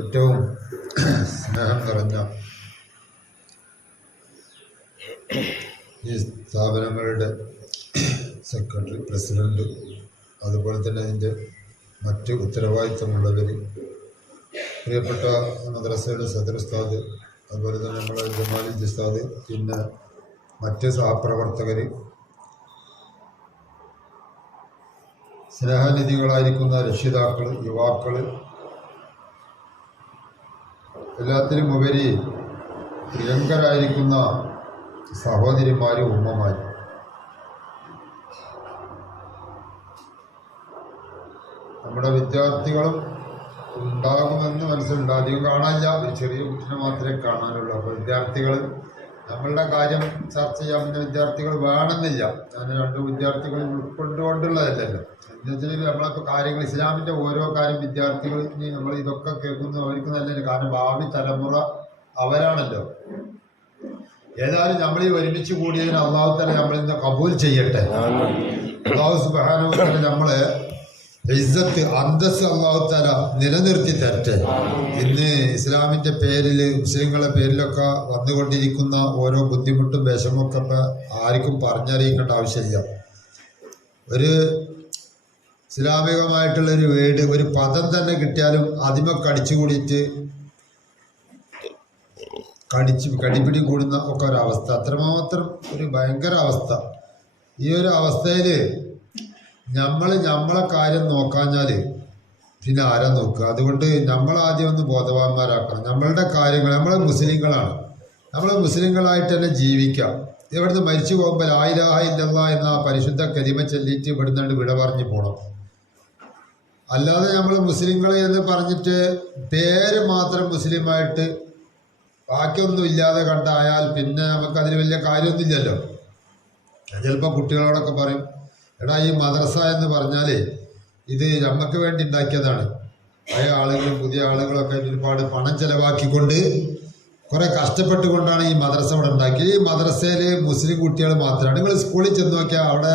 ഏറ്റവും സ്നേഹം നിറഞ്ഞ ഈ സ്ഥാപനങ്ങളുടെ സെക്രട്ടറി, പ്രസിഡന്റ്, അതുപോലെ തന്നെ അതിൻ്റെ മറ്റ് ഉത്തരവാദിത്തമുള്ളവർ, പ്രിയപ്പെട്ട മദ്രസയുടെ സദർ ഉസ്താദ്, അതുപോലെ തന്നെ നമ്മളെ ജമാലി ഉസ്താദ്, പിന്നെ മറ്റ് സഹപ്രവർത്തകർ, സ്നേഹനിധികളായിരിക്കുന്ന രക്ഷിതാക്കൾ, യുവാക്കൾ, എല്ലാത്തിനും ഉപരി പ്രിയങ്കരായിരിക്കുന്ന സഹോദരിമാരും ഉമ്മമാരും, നമ്മുടെ വിദ്യാർത്ഥികളും ഉണ്ടാകുമെന്ന് മനസ്സിലുണ്ട്. അധികം കാണാനില്ല, ഒരു ചെറിയ കുട്ടിനെ മാത്രമേ കാണാനുള്ളൂ. അപ്പോൾ വിദ്യാർത്ഥികൾ നമ്മളുടെ കാര്യം ചർച്ച ചെയ്യാൻ പിന്നെ വിദ്യാർത്ഥികൾ വേണമെന്നില്ല. ഞാൻ രണ്ട് വിദ്യാർത്ഥികളെ ഉൾക്കൊണ്ടുകൊണ്ടുള്ളതല്ലല്ലോ. എന്നുവെച്ചാൽ നമ്മളിപ്പോൾ കാര്യങ്ങൾ ഇസ്ലാമിൻ്റെ ഓരോ കാര്യം വിദ്യാർത്ഥികൾ നമ്മൾ ഇതൊക്കെ കേൾക്കുന്നത് അവർക്ക് നല്ലൊരു കാരണം ഭാവി തലമുറ അവരാണല്ലോ. ഏതായാലും നമ്മൾ ഈ ഒരുമിച്ച് കൂടിയതിന് അള്ളാഹു തആല നമ്മളിന്ന് കബൂൽ ചെയ്യട്ടെ. അള്ളാഹു സുബ്ഹാനഹു വ തആല നമ്മളെ ഇസ്സത്ത്, അന്തസ് അള്ളാഹു തആല നിലനിർത്തി തരട്ടെ. ഇന്ന് ഇസ്ലാമിൻ്റെ പേരിൽ, മുസ്ലിങ്ങളെ പേരിലൊക്കെ വന്നുകൊണ്ടിരിക്കുന്ന ഓരോ ബുദ്ധിമുട്ടും വിഷമൊക്കെ ഇപ്പം ആർക്കും പറഞ്ഞറിയിക്കേണ്ട ആവശ്യമില്ല. ഒരു ഇസ്ലാമികമായിട്ടുള്ളൊരു വീട്, ഒരു പദം തന്നെ കിട്ടിയാലും അതിമ കടിച്ചു കൂടിയിട്ട് കടിപിടി കൂടുന്ന ഒക്കെ ഒരവസ്ഥ, അത്രമാത്രം ഒരു ഭയങ്കര അവസ്ഥ. ഈ ഒരു അവസ്ഥയിൽ നമ്മളെ കാര്യം നോക്കാഞ്ഞാൽ പിന്നെ ആരാ നോക്കുക? അതുകൊണ്ട് നമ്മളാദ്യം ഒന്ന് ബോധവാന്മാരാക്കണം. നമ്മളുടെ കാര്യങ്ങൾ, നമ്മൾ മുസ്ലിങ്ങളാണ്, നമ്മൾ മുസ്ലിങ്ങളായിട്ട് തന്നെ ജീവിക്കാം. ഇവിടുന്ന് മരിച്ചു പോകുമ്പോൾ ലാ ഇലാഹ ഇല്ലല്ലാഹ് എന്ന പരിശുദ്ധ കലിമ ചൊല്ലിയിട്ട് ഇവിടുന്ന് വിട പറഞ്ഞു പോകണം. അല്ലാതെ നമ്മൾ മുസ്ലിങ്ങൾ എന്ന് പറഞ്ഞിട്ട് പേര് മാത്രം മുസ്ലിമായിട്ട് ബാക്കിയൊന്നും ഇല്ലാതെ കണ്ടായാൽ പിന്നെ നമുക്കതിന് വലിയ കാര്യമൊന്നുമില്ലല്ലോ. ചിലപ്പോൾ കുട്ടികളോടൊക്കെ പറയും, എടാ ഈ മദ്രസ എന്ന് പറഞ്ഞാൽ ഇത് നമുക്ക് വേണ്ടി ഉണ്ടാക്കിയതാണ്. പഴയ ആളുകളും പുതിയ ആളുകളൊക്കെ ഒരുപാട് പണം ചെലവാക്കിക്കൊണ്ട് കുറേ കഷ്ടപ്പെട്ടുകൊണ്ടാണ് ഈ മദ്രസ ഇവിടെ ഉണ്ടാക്കിയത്. ഈ മദ്രസയിൽ മുസ്ലിം കുട്ടികൾ മാത്രമാണ്. നിങ്ങൾ സ്കൂളിൽ ചെന്ന് നോക്കിയാൽ അവിടെ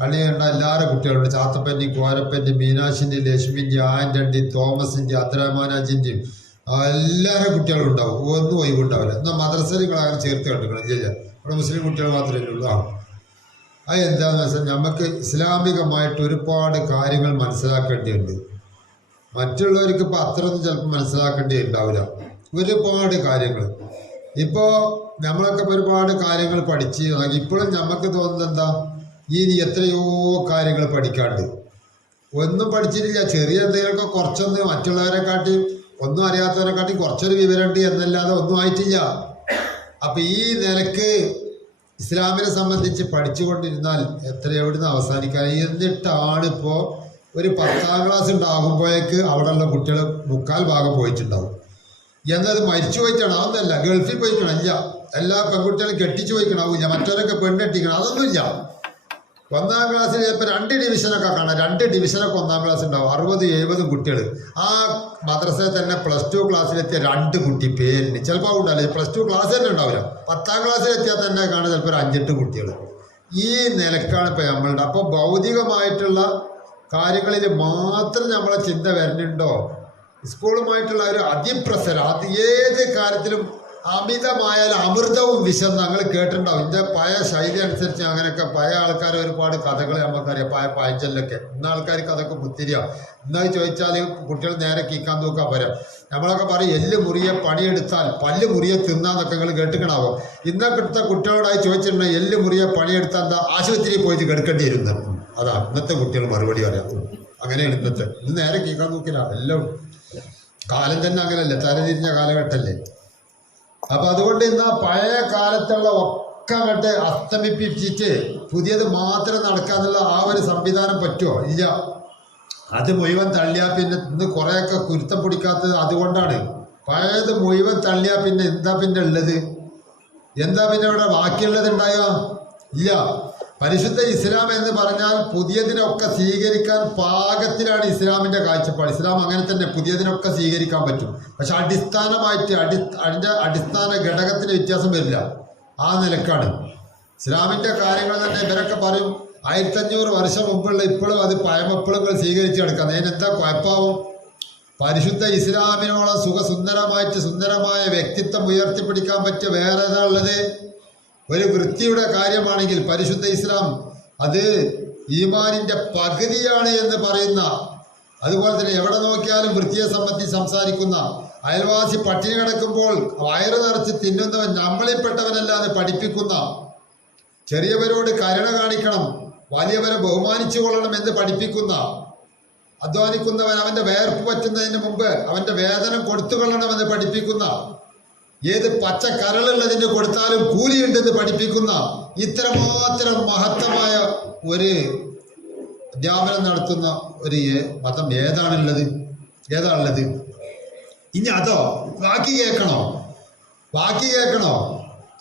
കളി കണ്ട എല്ലാവരും കുട്ടികളുണ്ട്. ചാത്തപ്പൻ്റെയും കോരപ്പൻ്റെയും മീനാക്ഷിൻ്റെയും ലക്ഷ്മിൻ്റെയും ആൻ്റണിൻ്റെയും തോമസിൻ്റെയും അബ്ദുറഹ്മാനാജിൻ്റെയും എല്ലാവരും കുട്ടികളും ഉണ്ടാവും. ഒന്നും ഒഴിവുണ്ടാവില്ല. എന്നാൽ മദ്രസയിൽ നിങ്ങൾ അങ്ങനെ ചേർത്ത് കണ്ടിക്കണം. ഇല്ല, ഇവിടെ മുസ്ലിം കുട്ടികൾ മാത്രമേ ഉള്ളൂ. അത് എന്താണെന്ന് വെച്ചാൽ നമുക്ക് ഇസ്ലാമികമായിട്ട് ഒരുപാട് കാര്യങ്ങൾ മനസ്സിലാക്കേണ്ടിയുണ്ട്. മറ്റുള്ളവർക്ക് ഇപ്പോൾ അത്രയൊന്നും ചിലപ്പോൾ മനസ്സിലാക്കേണ്ടി ഉണ്ടാവില്ല. ഒരുപാട് കാര്യങ്ങൾ ഇപ്പോൾ നമ്മളൊക്കെ ഒരുപാട് കാര്യങ്ങൾ പഠിച്ച് ഇപ്പോഴും നമുക്ക് തോന്നുന്നത് എന്താ, ഇനി എത്രയോ കാര്യങ്ങൾ പഠിക്കാണ്ട് ഒന്നും പഠിച്ചിട്ടില്ല. ചെറിയ എന്തെങ്കിലുമൊക്കെ കുറച്ചൊന്ന് മറ്റുള്ളവരെക്കാട്ടി, ഒന്നും അറിയാത്തവരെക്കാട്ടി കുറച്ചൊരു വിവരമുണ്ട് എന്നല്ലാതെ ഒന്നും ആയിട്ടില്ല. അപ്പം ഈ നിലക്ക് ഇസ്ലാമിനെ സംബന്ധിച്ച് പഠിച്ചുകൊണ്ടിരുന്നാൽ എവിടുന്ന് അവസാനിക്കാൻ? എന്നിട്ടാണ് ഇപ്പോൾ ഒരു 10ാം ക്ലാസ് ഉണ്ടാകുമ്പോഴേക്ക് അവിടെയുള്ള കുട്ടികൾ 3/4 ഭാഗം പോയിട്ടുണ്ടാവും. എന്നത് മരിച്ചു പോയിട്ടാണ്. അതൊന്നല്ല, ഗൾഫിൽ പോയിക്കണം. ഇല്ല, എല്ലാ പെൺകുട്ടികളും കെട്ടിച്ചു പോയിക്കണാവില്ല, മറ്റവരൊക്കെ പെണ്ണെട്ടിക്കണം, അതൊന്നുമില്ല. 1ാം ക്ലാസ്സിൽ ചിലപ്പോൾ 2 ഡിവിഷനൊക്കെ കാണാം. 2 ഡിവിഷനൊക്കെ 1ാം ക്ലാസ് ഉണ്ടാവും. 60-70 കുട്ടികൾ. ആ മദ്രസയിൽ തന്നെ +2 ക്ലാസ്സിലെത്തിയ 2 കുട്ടി പേരിന് ചിലപ്പോൾ ഉണ്ടാവില്ല. +2 ക്ലാസ് തന്നെ ഉണ്ടാവില്ല. 10ാം ക്ലാസ്സിലെത്തിയാൽ തന്നെ കാണാൻ ചിലപ്പോൾ ഒരു 5-8 കുട്ടികൾ. ഈ നിലക്കാണ് ഇപ്പോൾ നമ്മളുടെ. അപ്പോൾ ഭൗതികമായിട്ടുള്ള കാര്യങ്ങളിൽ മാത്രം നമ്മളെ ചിന്ത വരുന്നുണ്ടോ? സ്കൂളുമായിട്ടുള്ള ഒരു അതിപ്രസരം, അത് ഏത് കാര്യത്തിലും അമിതമായാൽ അമൃതവും വിഷം ഞങ്ങൾ കേട്ടിട്ടുണ്ടാവും. ഇതിൻ്റെ പഴയ ശൈലി അനുസരിച്ച് അങ്ങനെയൊക്കെ പഴയ ആൾക്കാർ ഒരുപാട് കഥകൾ നമുക്കറിയാം. പായച്ചലിലൊക്കെ ഇന്ന ആൾക്കാർക്ക് അതൊക്കെ പുത്തിരിയ. എന്നാൽ ചോദിച്ചാൽ കുട്ടികൾ നേരെ കീക്കാൻ തൂക്കാൻ പറയാം. നമ്മളൊക്കെ പറയും എല്ല് മുറിയെ പണിയെടുത്താൽ പല്ല് മുറിയെ തിന്നാന്നൊക്കെ നിങ്ങൾ കേട്ടിക്കണാവോ? ഇന്നൊക്കെ എടുത്ത കുട്ടികളോടായി ചോദിച്ചിട്ടുണ്ടെങ്കിൽ എല്ല് മുറിയെ പണിയെടുത്താൽ എന്താ ആശുപത്രിയിൽ പോയിട്ട് കിടക്കേണ്ടി വരുന്നത്. അതാ ഇന്നത്തെ കുട്ടികൾ മറുപടി പറയാം. അങ്ങനെയാണ് ഇന്നത്തെ. ഇന്ന് നേരെ കീക്കാൻ നോക്കില്ല. എല്ലാം കാലം തന്നെ അങ്ങനെയല്ലേ, തലതിരിഞ്ഞ കാലഘട്ടമല്ലേ. അപ്പം അതുകൊണ്ട് ഇന്ന് ആ പഴയ കാലത്തുള്ള ഒക്കെ അങ്ങോട്ട് അസ്തമിപ്പിച്ചിട്ട് പുതിയത് മാത്രം നടക്കാന്നുള്ള ആ ഒരു സംവിധാനം പറ്റുമോ? ഇല്ല. അത് മുഴുവൻ തള്ളിയാൽ പിന്നെ ഇന്ന് കുറേയൊക്കെ കുരുത്തം പിടിക്കാത്തത് അതുകൊണ്ടാണ്. പഴയത് മുഴുവൻ തള്ളിയാൽ പിന്നെ എന്താ പിന്നെ ഉള്ളത്? എന്താ പിന്നെ ഇവിടെ ബാക്കിയുള്ളത് ഉണ്ടാകുക? ഇല്ല. പരിശുദ്ധ ഇസ്ലാം എന്ന് പറഞ്ഞാൽ പുതിയതിനൊക്കെ സ്വീകരിക്കാൻ പാകത്തിലാണ് ഇസ്ലാമിൻ്റെ കാഴ്ചപ്പാട്. ഇസ്ലാം അങ്ങനെ തന്നെ പുതിയതിനൊക്കെ സ്വീകരിക്കാൻ പറ്റും. പക്ഷെ അടിസ്ഥാനമായിട്ട് അതിൻ്റെ അടിസ്ഥാന ഘടകത്തിന് വ്യത്യാസം വരില്ല. ആ നിലക്കാണ് ഇസ്ലാമിൻ്റെ കാര്യങ്ങൾ തന്നെ. ഇവരൊക്കെ പറയും 1500 വർഷം മുമ്പുള്ള ഇപ്പോഴും അത് പഴമപ്പോഴും സ്വീകരിച്ച് കിടക്കാം. അതിനെന്താ കുഴപ്പമാവും? പരിശുദ്ധ ഇസ്ലാമിനോളം സുഖസുന്ദരമായിട്ട് സുന്ദരമായ വ്യക്തിത്വം ഉയർത്തിപ്പിടിക്കാൻ പറ്റിയ വേറെ ഏതാ ഉള്ളത്? ഒരു വൃത്തിയുടെ കാര്യമാണെങ്കിൽ പരിശുദ്ധ ഇസ്ലാം അത് ഈമാനിന്റെ പകുതിയാണ് എന്ന് പറയുന്ന, അതുപോലെ തന്നെ എവിടെ നോക്കിയാലും വൃത്തിയെ സംബന്ധിച്ച് സംസാരിക്കുന്ന, അയൽവാസി പട്ടിണി കിടക്കുമ്പോൾ വയറ് നിറച്ച് തിന്നുന്നവൻ നമ്മളിൽപ്പെട്ടവനല്ല എന്ന് പഠിപ്പിക്കുന്ന, ചെറിയവരോട് കരുണ കാണിക്കണം, വലിയവരെ ബഹുമാനിച്ചു കൊള്ളണം എന്ന് പഠിപ്പിക്കുന്ന, അധ്വാനിക്കുന്നവൻ അവന്റെ വേർപ്പ് പറ്റുന്നതിന് മുമ്പ് അവന്റെ വേതനം കൊടുത്തുകൊള്ളണമെന്ന് പഠിപ്പിക്കുന്ന, ഏത് പച്ച കരളുള്ളതിന് കൊടുത്താലും കൂലിയുണ്ടെന്ന് പഠിപ്പിക്കുന്ന, ഇത്രമാത്രം മഹത്തമായ ഒരു അധ്യാപനം നടത്തുന്ന ഒരു മതം ഏതാണുള്ളത്? ഇനി അതോ ബാക്കി കേൾക്കണോ?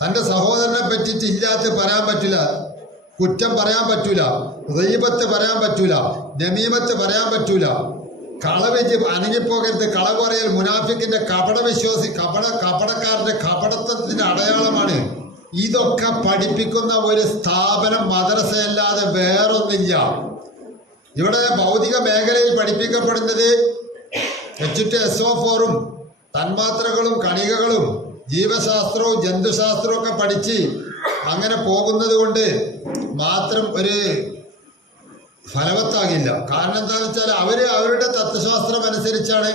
തൻ്റെ സഹോദരനെ പറ്റിയിട്ട് ഇല്ലാത്ത പറയാൻ പറ്റില്ല, കുറ്റം പറയാൻ പറ്റൂല, ഗീബത്ത് പറയാൻ പറ്റൂല, നമീമത്ത് പറയാൻ പറ്റൂല, കളവ് അനങ്ങിപ്പോകരുത്. കളവ് പറയൽ മുനാഫിക്കിന്റെ കപടക്കാരന്റെ കപടത്വത്തിന്റെ അടയാളമാണ്. ഇതൊക്കെ പഠിപ്പിക്കുന്ന ഒരു സ്ഥാപനം മദ്രസയല്ലാതെ വേറൊന്നില്ല. ഇവിടെ ഭൗതിക മേഖലയിൽ പഠിപ്പിക്കപ്പെടുന്നത് H2SO4 തന്മാത്രകളും കണികകളും ജീവശാസ്ത്രവും ജന്തുശാസ്ത്രവും ഒക്കെ പഠിച്ച് അങ്ങനെ പോകുന്നത് കൊണ്ട് മാത്രം ഒരു ഫലവത്താകില്ല. കാരണം എന്താണെന്ന് വെച്ചാൽ അവരുടെ തത്വശാസ്ത്രം അനുസരിച്ചാണ്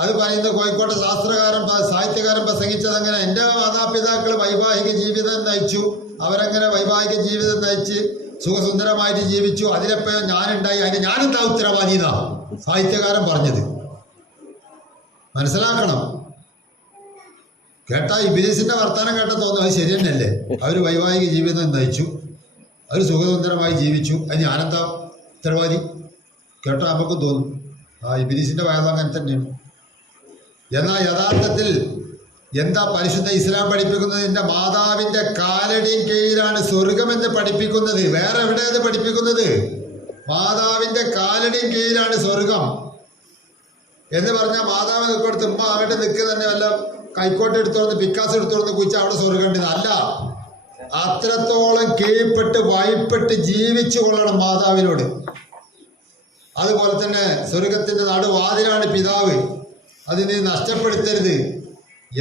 അത് പറയുന്നത്. കോഴിക്കോട്ടെ സാഹിത്യകാരൻ പ്രസംഗിച്ചത് അങ്ങനെ, എൻ്റെ മാതാപിതാക്കൾ വൈവാഹിക ജീവിതം നയിച്ചു, അവരങ്ങനെ വൈവാഹിക ജീവിതം നയിച്ച് സുഖസുന്ദരമായിട്ട് ജീവിച്ചു, അതിലെപ്പോഴും ഞാനുണ്ടായി, അതിന് ഞാനെന്താ ഉത്തരവാദി എന്നാ സാഹിത്യകാരൻ പറഞ്ഞത്. മനസ്സിലാക്കണം. കേട്ടാ ഇബ്ലീസിന്റെ വർത്താനം കേട്ട തോന്നും അത് ശരി തന്നെയല്ലേ, അവർ വൈവാഹിക ജീവിതം നയിച്ചു, അവർ സുഖസുന്ദരമായി ജീവിച്ചു, അത് ഞാനെന്താ ഉത്തരവാദി? കേട്ടാ നമുക്ക് തോന്നും ഇബ്ലീസിന്റെ വയറ് അങ്ങനെ തന്നെയാണ്. എന്നാൽ യഥാർത്ഥത്തിൽ എന്താ പരിശുദ്ധ ഇസ്ലാം പഠിപ്പിക്കുന്നത്? നിന്റെ മാതാവിന്റെ കാലടിയും കീഴിലാണ് സ്വർഗമെന്ന് പഠിപ്പിക്കുന്നത്. വേറെ എവിടെയത് പഠിപ്പിക്കുന്നത്? മാതാവിന്റെ കാലടിയും കീഴിലാണ് സ്വർഗം എന്ന് പറഞ്ഞാൽ മാതാവ് നിൽക്കൊടുത്ത് ഉമ്മ അവിടെ നിൽക്കുക തന്നെ വല്ല കൈക്കോട്ട് എടുത്തോന്ന് പിക്കാസ് എടുത്തോന്ന് കുഴിച്ചാൽ അവിടെ സ്വർഗം ഉണ്ട് അല്ല. അത്രത്തോളം കീഴ്പ്പെട്ട് വായ്പെട്ട് ജീവിച്ചു കൊള്ളണം മാതാവിനോട്. അതുപോലെ തന്നെ സ്വർഗത്തിന്റെ നടുവാതിലാണ് പിതാവ്, അതിനെ നഷ്ടപ്പെടുത്തരുത്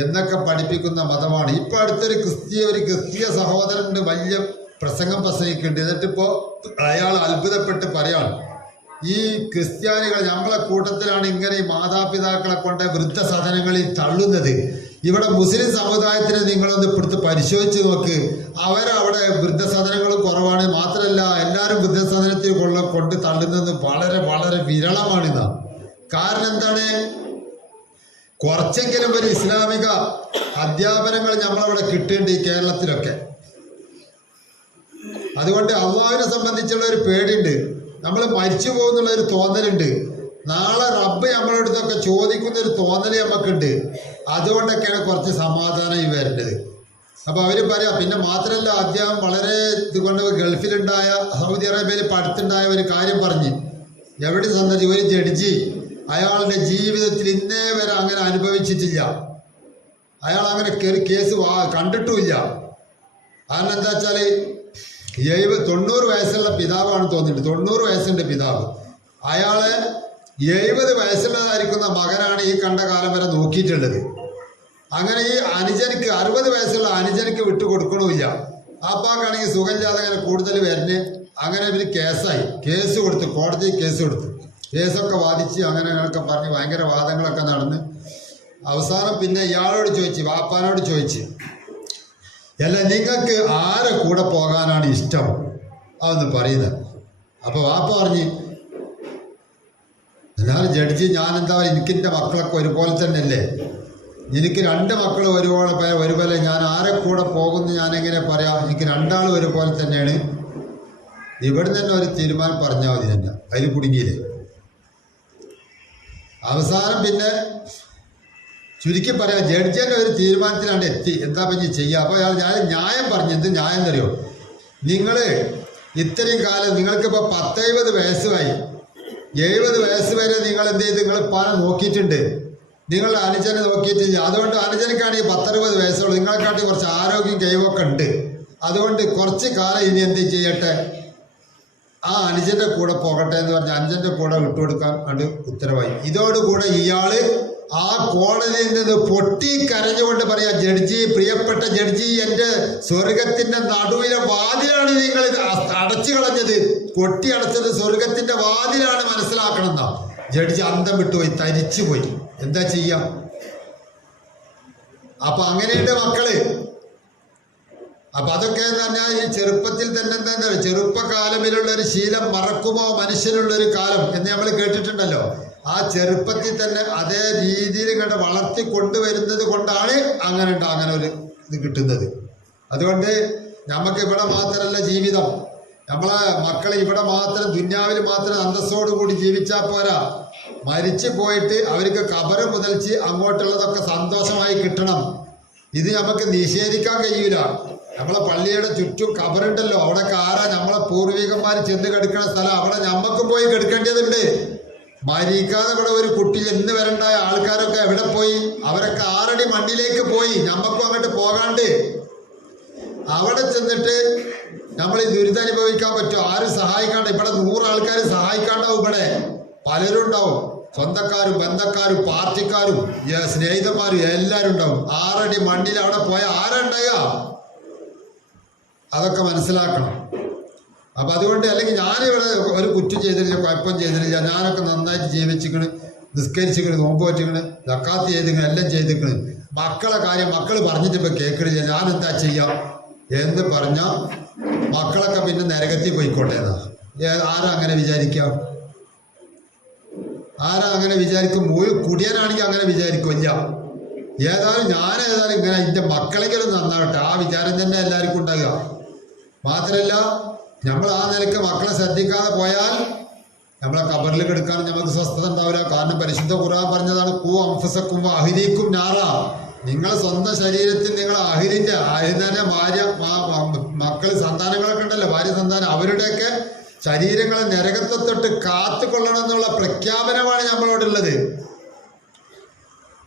എന്നൊക്കെ പഠിപ്പിക്കുന്ന മതമാണ്. ഇപ്പൊ അടുത്തൊരു ക്രിസ്തീയ സഹോദരന്റെ വലിയ പ്രസംഗിക്കുന്നുണ്ട്. എന്നിട്ടിപ്പോ അയാൾ അത്ഭുതപ്പെട്ട് പറയാണ്, ഈ ക്രിസ്ത്യാനികൾ നമ്മളെ കൂട്ടത്തിലാണ് ഇങ്ങനെ ഈ മാതാപിതാക്കളെ കൊണ്ട് വൃദ്ധസദനങ്ങളിൽ തള്ളുന്നത്. ഇവിടെ മുസ്ലിം സമുദായത്തിനെ നിങ്ങളൊന്ന് ഇപ്പോഴത്തെ പരിശോധിച്ച് നോക്ക്, അവരവിടെ വൃദ്ധസദനങ്ങളും കുറവാണ്. മാത്രമല്ല എല്ലാവരും വൃദ്ധസദനത്തിൽ കൊണ്ട് തള്ളുന്നത് വളരെ വളരെ വിരളമാണിന്നാ. കാരണം എന്താണ്? കുറച്ചെങ്കിലും ഒരു ഇസ്ലാമിക അധ്യാപനങ്ങൾ നമ്മളവിടെ കിട്ടേണ്ട ഈ കേരളത്തിലൊക്കെ. അതുകൊണ്ട് അള്ളാഹുവിനെ സംബന്ധിച്ചുള്ള ഒരു പേടിയുണ്ട്, നമ്മൾ മരിച്ചു പോകുന്നുള്ള ഒരു തോന്നലുണ്ട്, നാളെ റബ്ബ് നമ്മളടുത്തൊക്കെ ചോദിക്കുന്ന ഒരു തോന്നൽ നമുക്കുണ്ട്. അതുകൊണ്ടൊക്കെയാണ് കുറച്ച് സമാധാനം ഈ വരേണ്ടത്. അപ്പൊ അവര് പറയാ. പിന്നെ മാത്രമല്ല, അദ്ദേഹം വളരെ ഇതുകൊണ്ട് ഗൾഫിലുണ്ടായ സൗദി അറേബ്യയിൽ പഠിത്തുണ്ടായ ഒരു കാര്യം പറഞ്ഞ്, എവിടെ സന്ദർശിച്ചു ഒരു ജഡ്ജി അയാളുടെ ജീവിതത്തിൽ ഇന്നേ വരെ അങ്ങനെ അനുഭവിച്ചിട്ടില്ല, അയാൾ അങ്ങനെ ഒരു കേസ് കണ്ടിട്ടുമില്ല. കാരണം എന്താ വെച്ചാല് 90 വയസ്സുള്ള പിതാവാണ് തോന്നിയിട്ട്, 90 വയസ്സിന്റെ പിതാവ്, അയാളെ 70 വയസ്സുള്ളതായിരിക്കുന്ന മകനാണ് ഈ കണ്ട കാലം വരെ നോക്കിയിട്ടുള്ളത്. അങ്ങനെ ഈ അനുജനിക്ക് 60 വയസ്സുള്ള അനുജനിക്ക് വിട്ടുകൊടുക്കണമില്ല. ആപ്പാക്കാണെങ്കിൽ സുഖമില്ലാതെ അങ്ങനെ കൂടുതൽ വരുന്നേ. അങ്ങനെ ഇവര് കേസ് കൊടുത്തു, കോടതി കേസ് കൊടുത്തു, കേസൊക്കെ വാദിച്ച് അങ്ങനെയൊക്കെ പറഞ്ഞ് ഭയങ്കര വാദങ്ങളൊക്കെ നടന്ന് അവസാനം പിന്നെ ഇയാളോട് ചോദിച്ചു, വാപ്പാനോട് ചോദിച്ചു, അല്ല നിങ്ങൾക്ക് ആരെ കൂടെ പോകാനാണ് ഇഷ്ടം അതൊന്ന് പറയുന്നത്. അപ്പൊ വാപ്പ പറഞ്ഞ്, എന്നാലും ജഡ്ജി ഞാനെന്താ എനിക്കെൻ്റെ മക്കളൊക്കെ ഒരുപോലെ തന്നെ അല്ലേ, എനിക്ക് 2 മക്കൾ ഒരുപോലെ ഞാൻ ആരെ കൂടെ പോകുന്നു ഞാനെങ്ങനെ പറയാം, എനിക്ക് 2 ആളും ഒരുപോലെ തന്നെയാണ്. ഇവിടെ തന്നെ ഒരു തീരുമാനം പറഞ്ഞാൽ മതി തന്നെ, അതിൽ കുടുങ്ങിയില്ലേ. അവസാനം പിന്നെ ചുരുക്കി പറയാം, ജഡ്ജിന്റെ ഒരു തീരുമാനത്തിലാണ് എത്തി, എന്താ പിന്നെ ചെയ്യുക. അപ്പോൾ ഞാൻ ന്യായം പറഞ്ഞു. എന്ത് ന്യായം എന്നറിയോ? നിങ്ങൾ ഇത്രയും കാലം നിങ്ങൾക്കിപ്പോൾ 70 വയസ്സുമായി, 70 വയസ്സ് വരെ നിങ്ങൾ എന്ത് ചെയ്ത് നിങ്ങൾ പാനെ നോക്കിയിട്ടുണ്ട്, നിങ്ങൾ അനുജനെ നോക്കിയിട്ടില്ല. അതുകൊണ്ട് അനുജനക്കാണെങ്കിൽ 10-60 വയസ്സുള്ളൂ, നിങ്ങളെക്കാട്ടി കുറച്ച് ആരോഗ്യം കഴിവൊക്കെ ഉണ്ട്. അതുകൊണ്ട് കുറച്ച് കാലം ഇനി എന്ത് ചെയ്യട്ടെ, ആ അനുജന്റെ കൂടെ പോകട്ടെ എന്ന് പറഞ്ഞ് അനുജന്റെ കൂടെ വിട്ടുകൊടുക്കാൻ കണ്ട് ഉത്തരവായി. ഇതോടുകൂടെ ഇയാള് ആ കോടതിയിൽ നിന്ന് പൊട്ടി കരഞ്ഞുകൊണ്ട് പറയാ, ജഡ്ജി, പ്രിയപ്പെട്ട ജഡ്ജി, എന്റെ സ്വർഗത്തിന്റെ നടുവിലെ വാതിലാണ് നിങ്ങൾ അടച്ചു കളഞ്ഞത്, കൊട്ടി അടച്ചത് സ്വർഗത്തിന്റെ വാതിലാണ്, മനസ്സിലാക്കണം എന്നാ. ജഡ്ജി അന്തം വിട്ടുപോയി, തരിച്ചുപോയി. എന്താ ചെയ്യാം? അപ്പൊ അങ്ങനെയുണ്ട് മക്കള്. അപ്പൊ അതൊക്കെ എന്ന് പറഞ്ഞാൽ ഈ ചെറുപ്പത്തിൽ തന്നെ എന്താ, ചെറുപ്പകാലമിലുള്ള ഒരു ശീലം മറക്കുമോ മനുഷ്യനുള്ളൊരു കാലം എന്ന് നമ്മൾ കേട്ടിട്ടുണ്ടല്ലോ. ആ ചെറുപ്പത്തിൽ തന്നെ അതേ രീതിയിൽ ഇങ്ങോട്ട് വളർത്തി കൊണ്ടുവരുന്നത് കൊണ്ടാണ് അങ്ങനെ ഒരു ഇത് കിട്ടുന്നത്. അതുകൊണ്ട് നമുക്ക് ഇവിടെ മാത്രമല്ല ജീവിതം, നമ്മളെ മക്കളെ ഇവിടെ മാത്രം ദുന്യാവിൽ മാത്രം അന്തസ്സോടുകൂടി ജീവിച്ചാൽ പോരാ, മരിച്ചു പോയിട്ട് അവർക്ക് ഖബറ് മുതൽച്ച് അങ്ങോട്ടുള്ളതൊക്കെ സന്തോഷമായി കിട്ടണം. ഇത് നമുക്ക് നിഷേധിക്കാൻ കഴിയൂല. നമ്മളെ പള്ളിയുടെ ചുറ്റും ഖബറുണ്ടല്ലോ, അവിടെ ആരാ നമ്മളെ പൂർവികന്മാർ ചെന്ന് കിടക്കുന്ന സ്ഥലം, അവിടെ ഞമ്മക്കും പോയി കിടക്കേണ്ടതുണ്ട്. മരിക്കാതെ ഇവിടെ ഒരു കുട്ടി എന്ന് വരണ്ടായ ആൾക്കാരൊക്കെ എവിടെ പോയി? അവരൊക്കെ 6 അടി മണ്ണിലേക്ക് പോയി. ഞമ്മക്കും അങ്ങോട്ട് പോകാണ്ട് അവിടെ ചെന്നിട്ട് നമ്മൾ ഈ ദുരിതം അനുഭവിക്കാൻ പറ്റും? ആരും സഹായിക്കാണ്ട്. ഇവിടെ 100 ആൾക്കാർ സഹായിക്കാണ്ടാവും. ഇവിടെ പലരും ഉണ്ടാവും, സ്വന്തക്കാരും ബന്ധക്കാരും പാർട്ടിക്കാരും സ്നേഹിതന്മാരും എല്ലാവരും ഉണ്ടാവും. 6 അടി മണ്ണിൽ അവിടെ പോയ ആരുണ്ടായ? അതൊക്കെ മനസ്സിലാക്കണം. അപ്പൊ അതുകൊണ്ട് അല്ലെങ്കിൽ ഞാനിവിടെ ഒരു കുറ്റം ചെയ്തിട്ടില്ല, കുഴപ്പം ചെയ്തിട്ടില്ല, ഞാനൊക്കെ നന്നായിട്ട് ജീവിച്ചിക്കണ്, നിസ്കരിച്ചിക്കണ്, നോമ്പ് വെച്ചിക്കണ്, സക്കാത്ത് ചെയ്തിക്കണ്, എല്ലാം ചെയ്തിക്കണ്, മക്കളെ കാര്യം മക്കൾ പറഞ്ഞിട്ട് ഇപ്പൊ കേൾക്കണില്ല, ഞാൻ എന്താ ചെയ്യാം എന്ന് പറഞ്ഞ മക്കളൊക്കെ പിന്നെ നരകത്തിൽ പോയിക്കോട്ടെ എന്നാ. ആരാ അങ്ങനെ വിചാരിക്കാം? ആരാ അങ്ങനെ വിചാരിക്കും? കുടിയനാണെങ്കിൽ അങ്ങനെ വിചാരിക്കില്ല. ഏതായാലും ഇങ്ങനെ എൻ്റെ മക്കളെങ്കിലും നന്നാവട്ടെ, ആ വിചാരം തന്നെ എല്ലാവർക്കും ഉണ്ടാകുക. മാത്രമല്ല നമ്മൾ ആ നിലയ്ക്ക് മക്കളെ ശ്രദ്ധിക്കാതെ പോയാൽ നമ്മളെ ഖബറിൽ കിടക്കാൻ നമുക്ക് സ്വസ്ഥത ഉണ്ടാവില്ല. കാരണം പരിശുദ്ധ ഖുർആൻ പറഞ്ഞതാണ്, ഖൂ അൻഫുസക്കും വഅഹ്ലീകും നാറ. നിങ്ങളെ സ്വന്തം ശരീരത്തിൽ നിങ്ങൾ അഹിലിന്റെ തന്നെ ഭാര്യ മക്കൾ സന്താനങ്ങളൊക്കെ ഉണ്ടല്ലോ, ഭാര്യ സന്താനം, അവരുടെയൊക്കെ ശരീരങ്ങളെ നരകത്തെ തൊട്ട് കാത്തുകൊള്ളണം എന്നുള്ള പ്രഖ്യാപനമാണ് നമ്മളോടുള്ളത്.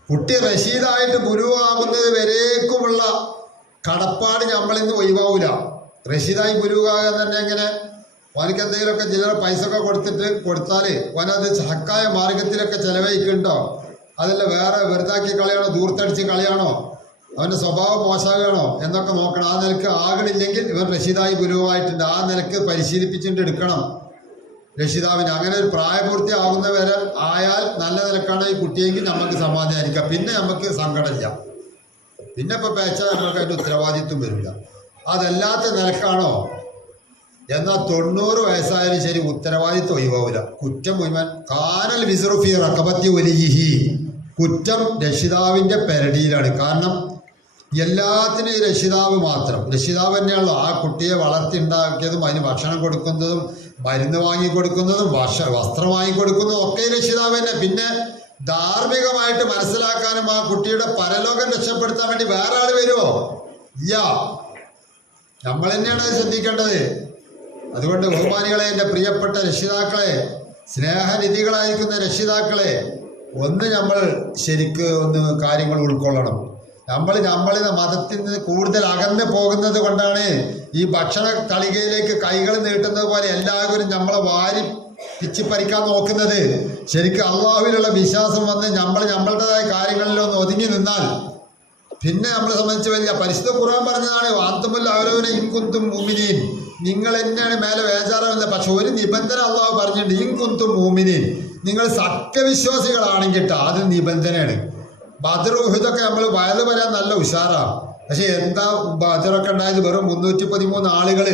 കുട്ടി റഷീദായിട്ട് ഗുരുവാകുന്നത് വരേക്കുമുള്ള കടപ്പാട് നമ്മളിന്ന് ഒഴിവാവൂല. റഷീദായി ഗുരുവാകാൻ തന്നെ എങ്ങനെ? ഓനക്ക് എന്തെങ്കിലുമൊക്കെ ചിലർ പൈസ ഒക്കെ കൊടുത്താൽ ഓനത് ഹക്കായ മാർഗത്തിലൊക്കെ ചെലവഴിക്കുന്നുണ്ടോ? അതല്ല വേറെ വെറുതാക്കി കളയാണോ, ദൂർത്തടിച്ച് കളയാണോ, അവൻ്റെ സ്വഭാവം മോശമാകണോ എന്നൊക്കെ നോക്കണം. ആ നിലക്ക് ആകണില്ലെങ്കിൽ ഇവൻ റഷീദായി ഗുരുവായിട്ടുണ്ട്, ആ നിലക്ക് പരിശീലിപ്പിച്ചിട്ട് എടുക്കണം രക്ഷിതാവിന്. അങ്ങനെ ഒരു പ്രായപൂർത്തി ആവുന്നവരെ ആയാൽ നല്ല നിലക്കാണ് ഈ കുട്ടിയെങ്കിൽ നമുക്ക് സമാധാനിക്കാം. പിന്നെ നമുക്ക് സങ്കടമില്ല, പിന്നെ ഇപ്പൊ പേച്ചാൽ നമുക്ക് അതിൻ്റെ ഉത്തരവാദിത്വം വരില്ല. അതല്ലാത്ത നിലക്കാണോ എന്നാൽ 90 വയസ്സായാലും ശരി ഉത്തരവാദിത്വം ഒഴിവാവില്ല. കുറ്റം മുഴുവൻ കാനൽ വിസ്റുഫി റഖബത്തി വലിയിഹി, കുറ്റം രക്ഷിതാവിൻ്റെ പെരടിയിലാണ്. കാരണം എല്ലാത്തിനും ഈ രക്ഷിതാവ് മാത്രം, രക്ഷിതാവ് തന്നെയാണല്ലോ ആ കുട്ടിയെ വളർത്തിണ്ടാക്കിയതും അതിന് ഭക്ഷണം കൊടുക്കുന്നതും മരുന്ന് വാങ്ങിക്കൊടുക്കുന്നതും വസ്ത്രം വാങ്ങിക്കൊടുക്കുന്നതും ഒക്കെ രക്ഷിതാവ് തന്നെ. പിന്നെ ധാർമ്മികമായിട്ട് മനസ്സിലാക്കാനും ആ കുട്ടിയുടെ പരലോകം രക്ഷപ്പെടുത്താൻ വേണ്ടി വേറെ ആൾ വരുമോ? ഇല്ല, നമ്മൾ തന്നെയാണ് അത് ശ്രദ്ധിക്കേണ്ടത്. അതുകൊണ്ട് ബഹുമാനികളെ, എൻ്റെ പ്രിയപ്പെട്ട രക്ഷിതാക്കളെ, സ്നേഹനിധികളായിരിക്കുന്ന രക്ഷിതാക്കളെ, നമ്മൾ ശരിക്ക് കാര്യങ്ങൾ ഉൾക്കൊള്ളണം. നമ്മളിന്ന് മതത്തിൽ നിന്ന് കൂടുതൽ അകന്ന് പോകുന്നത് കൊണ്ടാണ് ഈ ഭക്ഷണ തളികയിലേക്ക് കൈകൾ നീട്ടുന്നത് പോലെ എല്ലാവരും നമ്മളെ വാരി പിച്ചിപ്പറിക്കാൻ നോക്കുന്നത്. ശരിക്കും അള്ളാഹുവിലുള്ള വിശ്വാസം വന്ന് നമ്മളുടേതായ കാര്യങ്ങളിലൊന്ന് ഒതുങ്ങി നിന്നാൽ പിന്നെ നമ്മളെ സംബന്ധിച്ച് വലിയ പരിശുദ്ധ ഖുർആൻ പറഞ്ഞതാണ്, വാന്തമുല്ല അവരവനെ ഇൻകുന്തും മുഅ്മിനീൻ, നിങ്ങൾ തന്നെയാണ് മേലെ വേജാറാവുന്നത്. പക്ഷെ ഒരു നിബന്ധന അള്ളാഹു പറഞ്ഞിട്ടുണ്ട്, ഇൻകുന്തും മുഅ്മിനീൻ, നിങ്ങൾ സത്യവിശ്വാസികളാണെങ്കിൽ അത് നിബന്ധനയാണ്. ബദർ ഉഹുദൊക്കെ നമ്മൾ വയത് വരാൻ നല്ല ഉഷാറാണ്. പക്ഷെ എന്താ ബദറൊക്കെ ഉണ്ടായത്? വെറും 313 ആളുകൾ,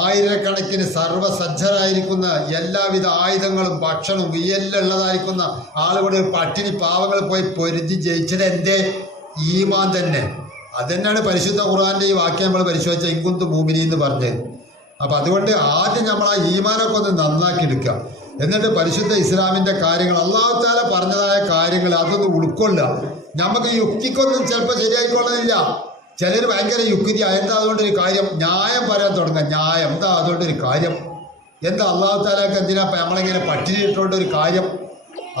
ആയിരക്കണക്കിന് സർവ്വസജ്ജരായിരിക്കുന്ന എല്ലാവിധ ആയുധങ്ങളും ഭക്ഷണവും എല്ലാം ഉള്ളതായിരിക്കുന്ന ആളുകൾ പട്ടിണി പാവങ്ങൾ പോയി പൊരുതി ജയിച്ചത് എന്തേ? ഈമാൻ തന്നെ. അതന്നെയാണ് പരിശുദ്ധ ഖുർആന്റെ ഈ വാക്യം നമ്മൾ പരിശോധിച്ച ഇൻകുന്തു മുഅ്മിനീൻ എന്ന് പറഞ്ഞത്. അപ്പൊ അതുകൊണ്ട് ആദ്യം നമ്മൾ ആ ഈമാനൊക്കെ ഒന്ന് നന്നാക്കി എടുക്കുക. എന്നിട്ട് പരിശുദ്ധ ഇസ്ലാമിന്റെ കാര്യങ്ങൾ, അല്ലാഹു തആല പറഞ്ഞതായ കാര്യങ്ങൾ അതൊന്ന് ഉൾക്കൊള്ളുക. നമുക്ക് യുക്തിക്കൊന്നും ചിലപ്പോൾ ശരിയായിക്കൊള്ളുന്നില്ല. ചിലർ ഭയങ്കര യുക്തി, എന്താ അതുകൊണ്ടൊരു കാര്യം, ന്യായം പറയാൻ തുടങ്ങുക. ന്യായം എന്താ അതുകൊണ്ടൊരു കാര്യം? എന്താ അല്ലാഹു തആലക്ക് എന്തിനാ നമ്മളിങ്ങനെ പട്ടിണി ഇട്ടുകൊണ്ടൊരു കാര്യം?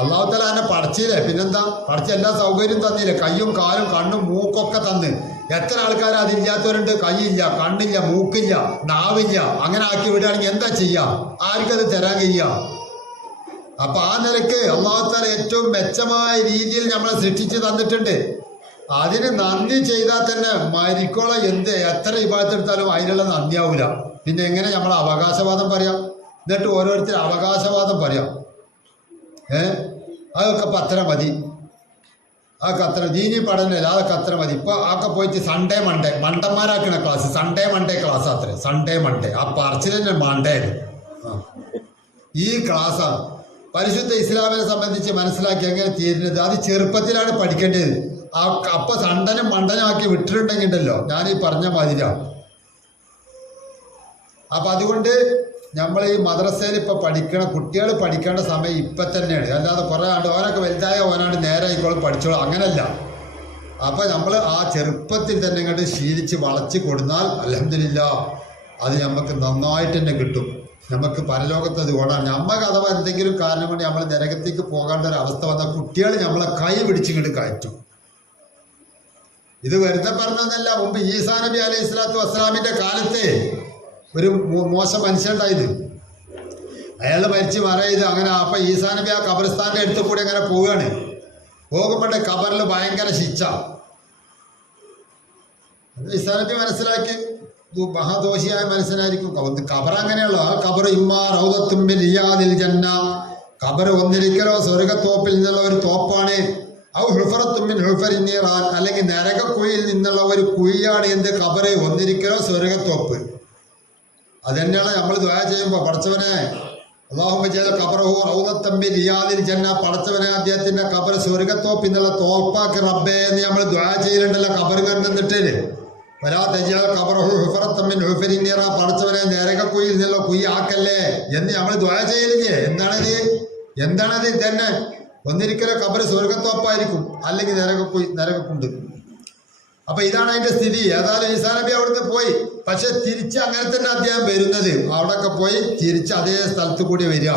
അള്ളാഹു തആല എന്നെ പഠിച്ചില്ലേ, പിന്നെന്താ പഠിച്ച എല്ലാ സൗകര്യം തന്നില്ലേ, കയ്യും കാലും കണ്ണും മൂക്കൊക്കെ തന്ന്. എത്ര ആൾക്കാർ അതില്ലാത്തവരുണ്ട്, കൈയില്ല, കണ്ണില്ല, മൂക്കില്ല, നാവില്ല. അങ്ങനെ ആക്കി വിടുകയാണെങ്കിൽ എന്താ ചെയ്യാ? ആർക്കത് തരാൻ കഴിയുക? അപ്പൊ ആ നിലക്ക് അള്ളാഹു തആല ഏറ്റവും മെച്ചമായ രീതിയിൽ നമ്മളെ സൃഷ്ടിച്ച് തന്നിട്ടുണ്ട്. അതിന് നന്ദി ചെയ്താൽ തന്നെ മരിക്കോളം എത്ര ഇബാദത്തെടുത്താലും അതിനുള്ള നന്ദിയാവൂല. പിന്നെ എങ്ങനെ നമ്മൾ അവകാശവാദം പറയാം? എന്നിട്ട് ഓരോരുത്തർ അവകാശവാദം പറയാം. അതൊക്കെ അത്ര മതി, അതൊക്കെ അത്ര ദീനി പഠനമില്ല, അതൊക്കെ അത്ര മതി. ഇപ്പൊ അതൊക്കെ പോയിട്ട് സൺഡേ മൺഡേ മണ്ടന്മാരാക്കണ ക്ലാസ്, സൺഡേ മൺഡേ ക്ലാസ് അത്ര, സൺഡേ മൺഡേ ആ പറച്ചിൽ തന്നെ മൺഡേ. ഈ ക്ലാസ്സാണ് പരിശുദ്ധ ഇസ്ലാമിനെ സംബന്ധിച്ച് മനസ്സിലാക്കി എങ്ങനെ തീരുന്നത്. അത് ചെറുപ്പത്തിലാണ് പഠിക്കേണ്ടത്. അപ്പൊ സണ്ടനും മണ്ടനും ആക്കി വിട്ടിട്ടുണ്ടെങ്കിൽ ഉണ്ടല്ലോ, ഞാൻ ഈ പറഞ്ഞ മാതിരിയാണ്. അപ്പൊ അതുകൊണ്ട് നമ്മൾ ഈ മദ്രസയിൽ ഇപ്പൊ പഠിക്കണ കുട്ടികൾ പഠിക്കേണ്ട സമയം ഇപ്പൊ തന്നെയാണ്. അല്ലാതെ കുറെ ആണ്ട് ഓനൊക്കെ വലുതായ ഓനാണ്ട് നേരെ ആയിക്കോളും പഠിച്ചോളും, അങ്ങനല്ല. അപ്പൊ നമ്മൾ ആ ചെറുപ്പത്തിൽ തന്നെ ഇങ്ങോട്ട് ശീലിച്ച് വളച്ച് കൊടുത്താൽ അൽഹംദുലില്ലാഹ് അത് നമുക്ക് നന്നായിട്ട് തന്നെ കിട്ടും. നമുക്ക് പരലോകത്ത് അത് ഓടാണ്. നമുക്ക് അഥവാ എന്തെങ്കിലും കാരണം കൊണ്ട് നമ്മൾ നരകത്തേക്ക് പോകേണ്ട ഒരു അവസ്ഥ വന്നാൽ കുട്ടികൾ നമ്മളെ കൈ പിടിച്ചിങ്ങോട്ട് കയറ്റും. ഇത് വെറുതെ പറഞ്ഞൊന്നല്ല. മുമ്പ് ഈസാ നബി അലൈഹി സ്വലാത്തു വസ്സലാമിന്റെ കാലത്ത് ഒരു മോശം മനുഷ്യണ്ടായത്, അയാൾ മരിച്ച് മറയത്. അങ്ങനെ അപ്പൊ ഈസാ നബി ആ ഖബർസ്ഥാന്റെ അടുത്ത് കൂടി അങ്ങനെ പോവുകയാണ്. പോകുമ്പോഴേ ഖബറിൽ ഭയങ്കര ശിക്ഷ. ഈസാ നബി മനസ്സിലാക്കി മഹാദോഷിയായ മനുഷ്യനായിരിക്കും. ഖബർ അങ്ങനെയുള്ള ആ ഖബർ ഇമ്മാ റൗദത്തും മിൻ റിയാദിൽ ജന്ന, ഖബർ ഒന്നിരിക്കലോ സ്വർഗത്തോപ്പിൽ നിന്നുള്ള ഒരു തോപ്പാണ്. ഔ ഹുഫറത്തും മിൻ ഹുഫരിൻ നീറാൻ, അല്ലെങ്കിൽ നരകക്കുഴിയിൽ നിന്നുള്ള ഒരു കുഴിയാണ് എന്ത് ഖബർ, ഒന്നിരിക്കലോ സ്വർഗത്തോപ്പ്. അതന്നെയാണ് നമ്മൾ ദുആ ചെയ്യുമ്പോൾ പടച്ചവനെ അല്ലാഹുമ്മ ജഅൽ ഖബറഹു റൗദത്തും മിൻ റിയാദിൽ ജന്ന, പടച്ചവനെ അദ്ദേഹത്തിന്റെ ഖബർ സ്വർഗത്തോപ്പ് എന്നുള്ള തോപ്പാക്കി റബ്ബേ എന്ന് നമ്മൾ ദുആ ചെയ്യലുണ്ടല്ലോ. ഖബർ കണ്ടിട്ട് വലാ തജഅൽ ഖബറഹു ഹുഫറത്തും മിൻ ഹുഫരിൻ നീറാൻ, പടച്ചവനെ നരകക്കുഴിയിൽ നിന്നുള്ള കുഴി ആക്കല്ലേ എന്ന് നമ്മൾ ദുആ ചെയ്യലില്ലേ. എന്താണത്? ഇതന്നെ ഒന്നിരിക്കലോ ഖബർ സ്വർഗത്തോപ്പായിരിക്കും, അല്ലെങ്കിൽ നരകക്കുണ്ട്. അപ്പൊ ഇതാണ് അതിന്റെ സ്ഥിതി. ഏതായാലും ഈസാ നബി അവിടുന്ന് പോയി. പക്ഷെ തിരിച്ച് അങ്ങനെ തന്നെ അദ്ദേഹം വരുന്നത്, അവിടെയൊക്കെ പോയി തിരിച്ച് അതേ സ്ഥലത്ത് കൂടി വരിക.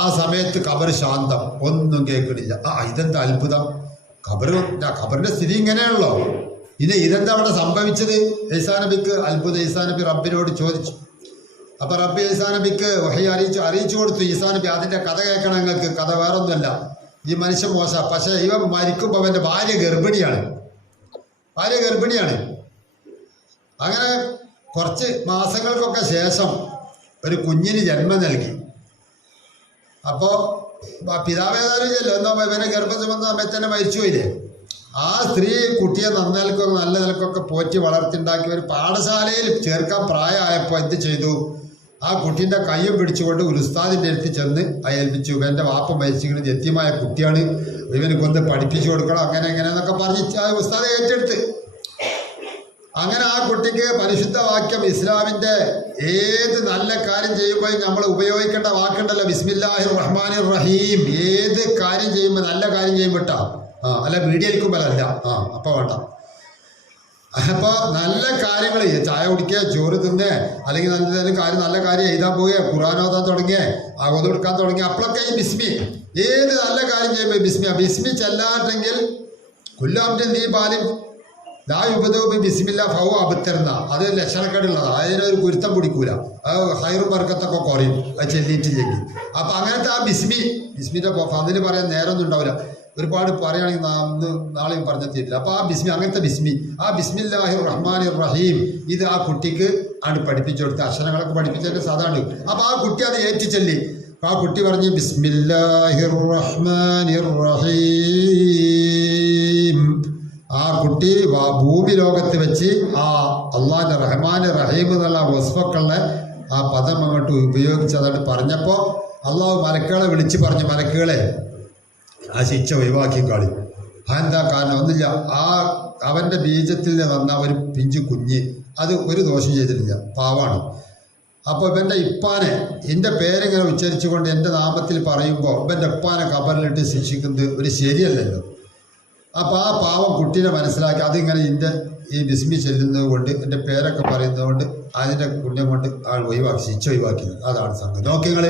ആ സമയത്ത് ഖബർ ശാന്തം, ഒന്നും കേൾക്കണില്ല. ഇതെന്താ അത്ഭുതം! ഖബറിന്റെ സ്ഥിതി ഇങ്ങനെയാണല്ലോ. ഇതെന്താ അവിടെ സംഭവിച്ചത്? ഈസാ നബിക്ക് അത്ഭുതം. ഈസാ നബി റബ്ബിനോട് ചോദിച്ചു. അപ്പൊ റബ്ബി ഈസാ നബിക്ക് വഹി അറിയിച്ചു കൊടുത്തു. ഈസാ നബി അതിന്റെ കഥ കേൾക്കണം നിങ്ങൾക്ക്. കഥ വേറൊന്നുമല്ല, ഈ മനുഷ്യൻ മോശ. പക്ഷെ ഇവൻ മരിക്കുമ്പോൾ അവന്റെ ഭാര്യ ഗർഭിണിയാണ്. അങ്ങനെ കുറച്ച് മാസങ്ങൾക്കൊക്കെ ശേഷം ഒരു കുഞ്ഞിന് ജന്മം നൽകി. അപ്പോ പിതാവേതാലും ചെല്ലോ, ഇവനെ ഗർഭം ചുമന്ന സമയത്ത് തന്നെ മരിച്ചുപോയില്ലേ. ആ സ്ത്രീ കുട്ടിയെ നല്ല നിലക്കൊക്കെ പോറ്റി വളർത്തിണ്ടാക്കി ഒരു പാഠശാലയിൽ ചേർക്കാൻ പ്രായമായപ്പോൾ എന്ത് ചെയ്തു? ആ കുട്ടീൻ്റെ കയ്യും പിടിച്ചുകൊണ്ട് ഒരു ഉസ്താദിൻ്റെ അടുത്ത് ചെന്ന് ഏൽപ്പിച്ചു. ഇവൻ്റെ വാപ്പ മരിച്ചിരിക്കുന്നത് യത്തീമായ കുട്ടിയാണ്, ഇവന് കൊന്ന് പഠിപ്പിച്ചു കൊടുക്കണം, അങ്ങനെ എങ്ങനെയെന്നൊക്കെ പറഞ്ഞ് ആ ഉസ്താദ് ഏറ്റെടുത്ത്. അങ്ങനെ ആ കുട്ടിക്ക് പരിശുദ്ധ വാക്യം ഇസ്ലാമിൻ്റെ ഏത് നല്ല കാര്യം ചെയ്യുമ്പോഴും നമ്മൾ ഉപയോഗിക്കേണ്ട വാക്കുണ്ടല്ലോ, ബിസ്മില്ലാഹിർ റഹ്മാനിർ റഹീം. ഏത് കാര്യം ചെയ്യുമ്പോൾ, നല്ല കാര്യം ചെയ്യുമ്പോട്ടാ, അല്ല വീഡിയോയിൽക്കുമ്പോഴല്ല, അപ്പൊ വേണ്ട. അപ്പൊ നല്ല കാര്യങ്ങൾ, ചായ കുടിക്കുക, ചോറ് തിന്നേ, അല്ലെങ്കിൽ നല്ല കാര്യം എഴുതാൻ പോവുക, ഖുർആൻ ഓതാൻ തുടങ്ങിയ, ഓത് കൊടുക്കാൻ തുടങ്ങിയ, അപ്പോഴൊക്കെ ഈ ബിസ്മി. ഏത് നല്ല കാര്യം ചെയ്യുമ്പോൾ ബിസ്മി ചെല്ലാട്ടെങ്കിൽ കുല്ലാമിന്റെ നീ പാലിൻ ലാ യുബദോബി ബിസ്മില്ല ഫൗ അബത്തർന്ന, അത് ലക്ഷണക്കേടുള്ളതാണ്. അതിനൊരു കുരുത്തം പിടിക്കൂല, അത് ഹൈറും ബർക്കത്തൊക്കെ കുറയും അത് ചെല്ലിയിട്ടില്ലെങ്കിൽ. അപ്പൊ അങ്ങനത്തെ ആ ബിസ്മിന്റെ അതിന് പറയാൻ നേരമൊന്നും ഉണ്ടാവില്ല. ഒരുപാട് പറയുകയാണെങ്കിൽ നാളെയും പറഞ്ഞെത്തിയിട്ടില്ല. അപ്പൊ ആ ബിസ്മി, അങ്ങനത്തെ ആ ബിസ്മില്ലാഹിർ റഹ്മാനിർ റഹീം, ഇത് ആ കുട്ടിക്ക് ആണ് പഠിപ്പിച്ചു കൊടുത്ത. അക്ഷരങ്ങളൊക്കെ പഠിപ്പിച്ചൊക്കെ സാധാരണ. അപ്പൊ ആ കുട്ടി അത് ഏറ്റുചൊല്ലി. ആ കുട്ടി പറഞ്ഞു ബിസ്മില്ലാഹിർ റഹ്മാനിർ റഹീം. ആ കുട്ടി ഭൂമി ലോകത്ത് വെച്ച് ആ അള്ളാഹിന്റെ റഹ്മാൻ റഹീം എന്നുള്ള വസ്ഫക്കളുടെ ആ പദം അങ്ങോട്ട് ഉപയോഗിച്ചതായിട്ട് പറഞ്ഞപ്പോൾ അള്ളാഹു മലക്കുകളെ വിളിച്ച് പറഞ്ഞു, മലക്കുകളെ ആ ശിക്ഷ ഒഴിവാക്കി കളി. എന്താ കാരണം? ഒന്നില്ല, അവന്റെ ബീജത്തിൽ വന്ന ഒരു പിഞ്ചു കുഞ്ഞ് അത് ഒരു ദോഷം ചെയ്തിട്ടില്ല, പാവാണ്. അപ്പോൾ ഇവന്റെ ഇപ്പാനെ എൻ്റെ പേരിങ്ങനെ ഉച്ചരിച്ചുകൊണ്ട് എൻ്റെ നാമത്തിൽ പറയുമ്പോൾ ഇവന്റെ ഉപ്പാനെ ഖബറിലിട്ട് ശിക്ഷിക്കുന്നത് ഒരു ശരിയല്ലല്ലോ. അപ്പോൾ ആ പാവം കുട്ടീനെ മനസ്സിലാക്കി അതിങ്ങനെ ഈ ബിസ്മി ചെല്ലുന്നത് കൊണ്ട്, എൻ്റെ പേരൊക്കെ പറയുന്നത് കൊണ്ട്, അതിൻ്റെ പുണ്യം കൊണ്ട് ആൾ ശിക്ഷ ഒഴിവാക്കിയത്. അതാണ് സംഗതി. നോക്കിങ്ങൾ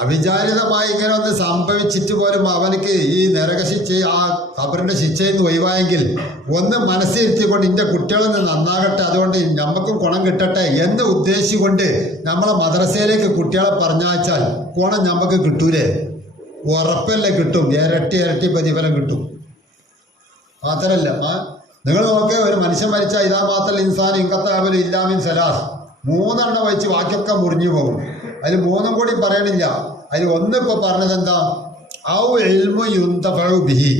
അവിചാരിതമായി ഇങ്ങനെ ഒന്ന് സംഭവിച്ചിട്ട് പോലും അവനക്ക് ഈ നരകശിക്ഷ ആ ഖബറിന്റെ ശിക്ഷയിൽ നിന്ന് ഒഴിവായെങ്കിൽ ഒന്ന് മനസ്സിരുത്തിക്കൊണ്ട് ഇന്റെ കുട്ടികളൊന്ന് നന്നാകട്ടെ, അതുകൊണ്ട് നമുക്കും ഗുണം കിട്ടട്ടെ എന്ന് ഉദ്ദേശിച്ചുകൊണ്ട് നമ്മളെ മദ്രസയിലേക്ക് കുട്ടികളെ പറഞ്ഞയച്ചാൽ ഗുണം നമുക്ക് കിട്ടൂലേ? ഉറപ്പല്ലേ കിട്ടും, ഇരട്ടി ഇരട്ടി പ്രതിഫലം കിട്ടും. മാത്രല്ല നിങ്ങൾ നോക്കുക, ഒരു മനുഷ്യൻ മരിച്ചാൽ ഇതാ മാത്രം ഇൻസാൻ ഇങ്കത്താബൽ ഇല്ലാമിൻ സലാസ്, 3 എണ്ണം വെച്ച് ബാക്കിയൊക്കെ മുറിഞ്ഞു പോകും. അതിൽ 3 കൂടി പറയണില്ല. അതിൽ ഒന്നിപ്പോൾ പറഞ്ഞത് എന്താ? ഔ ഇൽമു യുന്തഫഉ ബിഹി,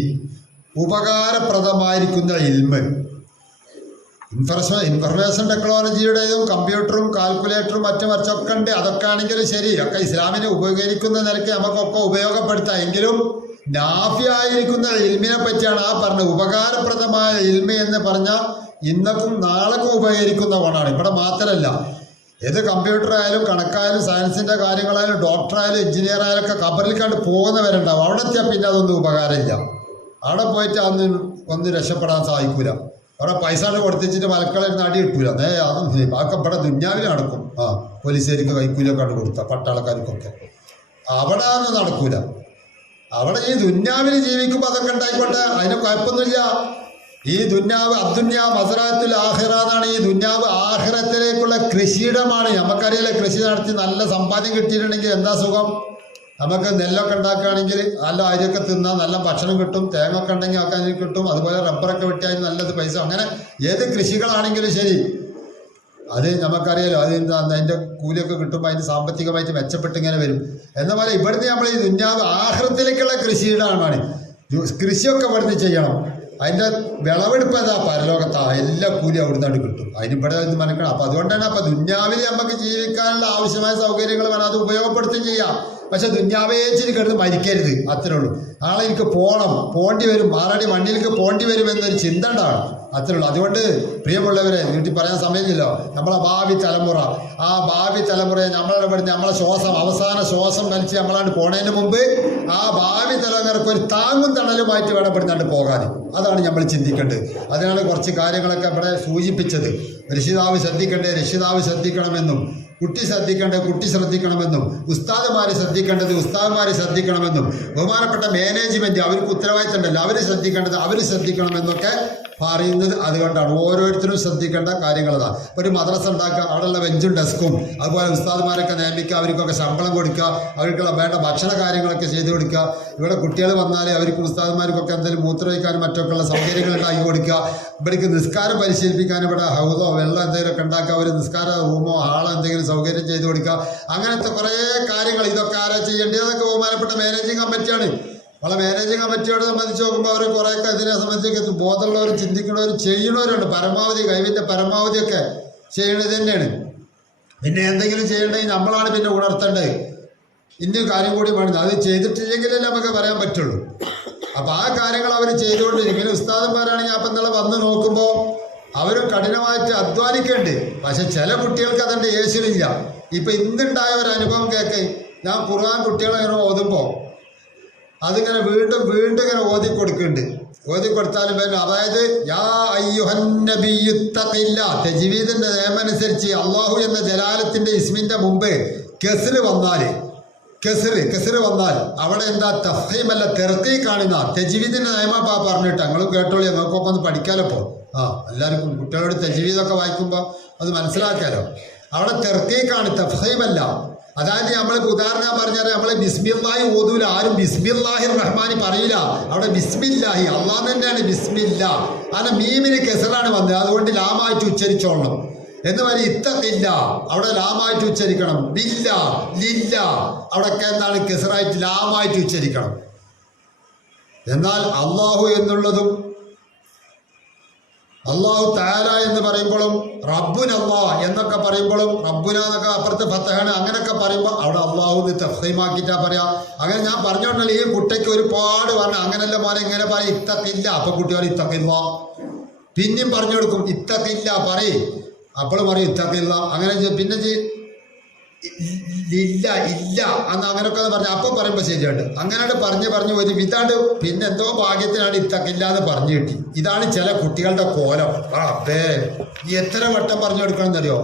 ഉപകാരപ്രദമായിരിക്കുന്ന ഇൽമ്. ഇൻഫർമേഷൻ ടെക്നോളജിയുടേതും കമ്പ്യൂട്ടറും കാൽക്കുലേറ്ററും മറ്റൊക്കെ ഉണ്ട്. അതൊക്കെ ആണെങ്കിലും ശരി, ഒക്കെ ഇസ്ലാമിനെ ഉപകരിക്കുന്ന നിലയ്ക്ക് നമുക്കൊക്കെ ഉപയോഗപ്പെടുത്താം. എങ്കിലും നാഫിയായിരിക്കുന്ന ഇൽമിനെ പറ്റിയാണ് ആ പറഞ്ഞത്. ഉപകാരപ്രദമായ ഇൽമ എന്ന് പറഞ്ഞാൽ ഇന്നക്കും നാളെക്കും ഉപകരിക്കുന്ന ഒന്നാണ്. ഇവിടെ മാത്രമല്ല, ഏത് കമ്പ്യൂട്ടർ ആയാലും കണക്കായാലും സയൻസിന്റെ കാര്യങ്ങളായാലും ഡോക്ടറായാലും എഞ്ചിനീയർ ആയാലും ഒക്കെ ഖബറിൽ കണ്ട് പോകുന്നവരുണ്ടാവും. അവിടെ എത്തിയാൽ പിന്നെ അതൊന്നും ഉപകാരമില്ല. അവിടെ പോയിട്ട് ഒന്നും രക്ഷപ്പെടാൻ സാധിക്കൂല. അവിടെ പൈസ കൊടുത്തിട്ട് മലക്കളിരുന്ന് അടി കിട്ടൂല. അതൊന്നും അതൊക്കെ ഇവിടെ ദുന്യാവിൽ നടക്കും. പോലീസുകാർക്ക് കൈക്കൂലൊക്കെ ആണ് കൊടുത്ത പട്ടാളക്കാർക്കൊക്കെ. അവിടെ അതൊന്നും നടക്കൂല. അവിടെ ഈ ദുന്യാവിൽ ജീവിക്കുമ്പോൾ അതൊക്കെ ഉണ്ടായിക്കോട്ടെ, അതിന് കുഴപ്പമൊന്നുമില്ല. ഈ ദുന്യാവ് അദ്ദുന്യാ മസറാത്തുൽ ആഖിറ എന്നാണ്. ഈ ദുന്യാവ് ആഖിറത്തിലേക്കുള്ള കൃഷിയിടമാണ്. നമുക്കറിയാലോ, കൃഷി നടത്തി നല്ല സമ്പാദ്യം കിട്ടിയിട്ടുണ്ടെങ്കിൽ എന്താ സുഖം. നമുക്ക് നെല്ലൊക്കെ ഉണ്ടാക്കുകയാണെങ്കിൽ നല്ല അരിയൊക്കെ തിന്നാൽ നല്ല ഭക്ഷണം കിട്ടും. തേങ്ങ ഒക്കെ ഉണ്ടെങ്കിൽ ഒക്കെ അതിന് കിട്ടും. അതുപോലെ റബ്ബറൊക്കെ വെട്ടിയാൽ നല്ലത് പൈസ. അങ്ങനെ ഏത് കൃഷികളാണെങ്കിലും ശരി, അത് നമുക്കറിയാലോ, അതിൻ്റെ കൂലിയൊക്കെ കിട്ടുമ്പോൾ അതിന് സാമ്പത്തികമായിട്ട് മെച്ചപ്പെട്ട് ഇങ്ങനെ വരും. എന്ന പോലെ ഇവിടുന്ന് നമ്മൾ ഈ ദുന്യാവ് ആഖിറത്തിലേക്കുള്ള കൃഷിയിടമാണ്. കൃഷിയൊക്കെ ഇവിടുന്ന് ചെയ്യണം. അതിൻ്റെ വിളവെടുപ്പ് ഏതാ? പരലോകത്താ. എല്ലാ കൂലി അവിടുന്നാണ് കിട്ടും. അതിനിവിടെ നിന്ന് മനക്കണം. അപ്പം അതുകൊണ്ടാണ് ദുന്യാവിൽ നമുക്ക് ജീവിക്കാനുള്ള ആവശ്യമായ സൗകര്യങ്ങൾ വേണം, അത് ഉപയോഗപ്പെടുത്തുകയും ചെയ്യാം. പക്ഷെ ദുന്യാവേച്ചിന് കിടന്ന് മരിക്കരുത്, അത്രേ ഉള്ളൂ. നാളെ എനിക്ക് പോണ്ടി വരും, ആറടി മണ്ണിലേക്ക് പോണ്ടി വരും എന്നൊരു ചിന്ത ഉണ്ടാകും, അത്രേ ഉള്ളൂ. അതുകൊണ്ട് പ്രിയമുള്ളവരെ, വീട്ടിൽ പറയാൻ സമയമില്ലല്ലോ, നമ്മളെ ഭാവി തലമുറ, ആ ഭാവി തലമുറയെ നമ്മളെ അവസാന ശ്വാസം വലിച്ച് നമ്മളാണ്ട് പോണതിന് മുമ്പ് ആ ഭാവി തലമുറക്ക് ഒരു താങ്ങും തണലുമായിട്ട് വേണം ഇവിടുന്നാണ്ട് പോകാൻ. അതാണ് നമ്മൾ ചിന്തിക്കേണ്ടത്. അതിനാണ് കുറച്ച് കാര്യങ്ങളൊക്കെ ഇവിടെ സൂചിപ്പിച്ചത്. രക്ഷിതാവ് ശ്രദ്ധിക്കണമെന്നും കുട്ടി ശ്രദ്ധിക്കണമെന്നും ഉസ്താദുമാര് ശ്രദ്ധിക്കണമെന്നും ബഹുമാനപ്പെട്ട മാനേജ്മെന്റ് അവർക്ക് ഉത്തരവാദിത്തം ഉണ്ടല്ലോ, അവർ ശ്രദ്ധിക്കണമെന്നൊക്കെ പറയുന്നത് അതുകൊണ്ടാണ്. ഓരോരുത്തരും ശ്രദ്ധിക്കേണ്ട കാര്യങ്ങളതാണ്. ഒരു മദ്രസ ഉണ്ടാക്കുക, അവിടെയുള്ള ബെഞ്ചും ഡെസ്കും, അതുപോലെ ഉസ്താദുമാരൊക്കെ നിയമിക്കുക, അവർക്കൊക്കെ ശമ്പളം കൊടുക്കുക, അവർക്കുള്ള വേണ്ട ഭക്ഷണ കാര്യങ്ങളൊക്കെ ചെയ്തു കൊടുക്കുക. ഇവിടെ കുട്ടികൾ വന്നാൽ അവർക്ക് ഉസ്താദുമാർക്കൊക്കെ എന്തെങ്കിലും മൂത്രമൊഴിക്കാനും മറ്റൊക്കെയുള്ള സൗകര്യങ്ങൾ ഉണ്ടാക്കി കൊടുക്കുക. ഇവർക്ക് നിസ്കാരം പരിശീലിപ്പിക്കാൻ ഇവിടെ ഹൗദോ വെള്ളം എന്തെങ്കിലുമൊക്കെ ഉണ്ടാക്കുക, ഒരു നിസ്കാര റൂമോ ഹാളോ എന്തെങ്കിലും സൗകര്യം ചെയ്തു കൊടുക്കുക. അങ്ങനത്തെ കുറേ കാര്യങ്ങൾ ഇതൊക്കെ ആരാ ചെയ്യേണ്ടത്? അതൊക്കെ ബഹുമാനപ്പെട്ട മാനേജിങ് കമ്മിറ്റിയാണ്. നമ്മളെ മാനേജിങ് കമ്മിറ്റിയോട് സംബന്ധിച്ച് നോക്കുമ്പോൾ അവർ കുറേയൊക്കെ ഇതിനെ സംബന്ധിച്ച് ബോധമുള്ളവരും ചിന്തിക്കുന്നവരും ചെയ്യുന്നവരുണ്ട്. പരമാവധി കഴിവിൻ്റെ പരമാവധിയൊക്കെ ചെയ്യണത് തന്നെയാണ്. പിന്നെ എന്തെങ്കിലും ചെയ്യണമെങ്കിൽ നമ്മളാണ് പിന്നെ ഉണർത്തേണ്ടത്. ഇന്ന കാര്യം കൂടി വേണം, അത് ചെയ്തിട്ടില്ലെങ്കിലല്ലേ നമുക്ക് പറയാൻ പറ്റുള്ളൂ. അപ്പം ആ കാര്യങ്ങൾ അവർ ചെയ്തുകൊണ്ടിരിക്കും. പിന്നെ ഉസ്താദന്മാരാണെങ്കിൽ അപ്പം ഇന്നലെ വന്ന് നോക്കുമ്പോൾ അവരും കഠിനമായിട്ട് അധ്വാനിക്കേണ്ടത്. പക്ഷെ ചില കുട്ടികൾക്ക് അതിൻ്റെ യേശുവില്ല. ഇപ്പം ഇന്നുണ്ടായ ഒരു അനുഭവം കേൾക്കേ, ഞാൻ ഖുർആൻ കുട്ടികളെ ഇങ്ങനെ ഓതുമ്പോൾ അതിങ്ങനെ വീണ്ടും ഇങ്ങനെ ഓതിക്കൊടുത്താലും പിന്നെ, അതായത് യാ അയ്യുഹൻ നബിയ്യു തഖില്ലാ, തജ്വീദിന്റെ നിയമം അനുസരിച്ച് അള്ളാഹു എന്ന ജലാലത്തിന്റെ ഇസ്മിന്റെ മുമ്പ് കെസ്റ് വന്നാൽ അവിടെ എന്താ തഫ്ഹീമല്ല തെർക്കീക്കാണെന്ന തജ്വീദിന്റെ നിയമം പറഞ്ഞിട്ട് ഞങ്ങളും കേട്ടോളി, നമുക്കൊക്കെ ഒന്ന് പഠിക്കാലോ. ഇപ്പോൾ എല്ലാവർക്കും കുട്ടികളോട് തജ്വീദൊക്കെ വായിക്കുമ്പോൾ അത് മനസ്സിലാക്കാലോ. അവിടെ തെർക്കീക്കാണ്, തഫ്ഹീമല്ല. അതായത് നമ്മൾക്ക് ഉദാഹരണം പറഞ്ഞാൽ നമ്മൾ ബിസ്മില്ലാഹി ഓതൂല, ആരും ബിസ്മില്ലാഹി റഹ്മാനി പറയില്ല. അവിടെ ബിസ്മില്ലാഹി, അള്ളാഹ് തന്നെയാണ് ബിസ്മില്ല. അങ്ങനെ മീമിന് കെസറാണ് വന്നത്, അതുകൊണ്ട് ലാമായിട്ട് ഉച്ചരിച്ചോളണം എന്ന് പറഞ്ഞാൽ ഇത്തഖില്ല അവിടെ ലാമായിട്ട് ഉച്ചരിക്കണം. ബില്ല ലില്ല അവിടെയൊക്കെ എന്താണ് കെസറായിട്ട് ലാമായിട്ട് ഉച്ചരിക്കണം. എന്നാൽ അള്ളാഹു എന്നുള്ളതും അള്ളാഹു തആല എന്ന് പറയുമ്പോഴും റബ്ബുനല്ലാ എന്നൊക്കെ പറയുമ്പോഴും റബ്ബുന എന്നൊക്കെ അപ്പുറത്ത് ഫത്തഹാണ്, അങ്ങനെയൊക്കെ പറയുമ്പോൾ അവിടെ അള്ളാഹു തഫ്ഹീമാക്കിയിട്ടാ പറയാ. അങ്ങനെ ഞാൻ പറഞ്ഞോണ്ടല്ലോ, ഈ കുട്ടിക്ക് ഒരുപാട് പറഞ്ഞു അങ്ങനെയല്ല മോനെ ഇങ്ങനെ പറയും, ഇത്തഖില്ല. അപ്പൊ കുട്ടി പറയും ഇത്തഖില്ല. പിന്നെയും പറഞ്ഞു കൊടുക്കും ഇത്തഖില്ല പറയും, അപ്പോഴും പറയും ഇത്തഖില്ല. അങ്ങനെ പിന്നെ ഇല്ല അന്ന് അങ്ങനെയൊക്കെ പറഞ്ഞു അപ്പൊ പറയുമ്പോ ശരിയായിട്ട് അങ്ങനെ പറഞ്ഞു ഒരു വിധാണ്ട്. പിന്നെ എന്തോ ഭാഗ്യത്തിനാണ് ഇത്തക്കില്ല എന്ന് പറഞ്ഞു കിട്ടി. ഇതാണ് ചില കുട്ടികളുടെ കോലം. എത്ര വട്ടം പറഞ്ഞു കൊടുക്കണം എന്നറിയോ?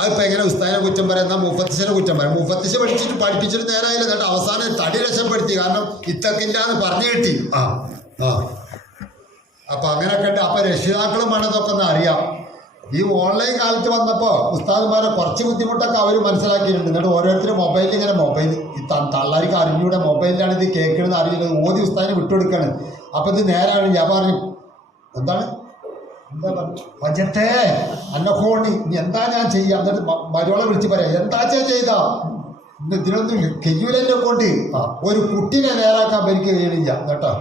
അതിപ്പോൾ എങ്ങനെ ഉസ്താദിനെ കുറ്റം പറയാം, എന്നാൽ മുഫത്തിസിനെ കുറ്റം പറയാം. മുഫത്തിസ് പഠിച്ചിട്ട് പഠിപ്പിച്ചിട്ട് നേരായില്ല, എന്നിട്ട് അവസാനം തടി രക്ഷപ്പെടുത്തി, കാരണം ഇത്തക്കില്ല എന്ന് പറഞ്ഞു കിട്ടി. അപ്പം അങ്ങനെയൊക്കെ ഉണ്ട്. അപ്പം രക്ഷിതാക്കളും വേണം ഇതൊക്കെ ഒന്ന് അറിയാം. ഈ ഓൺലൈൻ കാലത്ത് വന്നപ്പോൾ ഉസ്താദുമാരെ കുറച്ച് ബുദ്ധിമുട്ടൊക്കെ അവർ മനസ്സിലാക്കിയിട്ടുണ്ട്. എന്നിട്ട് ഓരോരുത്തരും മൊബൈലിൽ ഇങ്ങനെ മൊബൈൽ ഈ തള്ളാർക്ക് അറിഞ്ഞൂടെ മൊബൈലിലാണ് ഇത് കേൾക്കണമെന്ന് അറിയുന്നത്, ഓതി ഉസ്താദിനെ വിട്ടുകൊടുക്കുകയാണ്. അപ്പം ഇത് നേരാണ്. ഞാൻ പറഞ്ഞു എന്താണ് എന്താ പറഞ്ഞു വജത്തെ അന്നെ ഫോണ് ഇനി എന്താ ഞാൻ ചെയ്യാം. എന്നിട്ട് മരുവളെ വിളിച്ച് പറയാം എന്താ ചെയ്താ ഇതിനൊന്നും കെയ്യൂലെന്നെ കൊണ്ട് ഒരു കുട്ടീനെ നേരാക്കാൻ എനിക്ക് കഴിയണില്ല കേട്ടോ.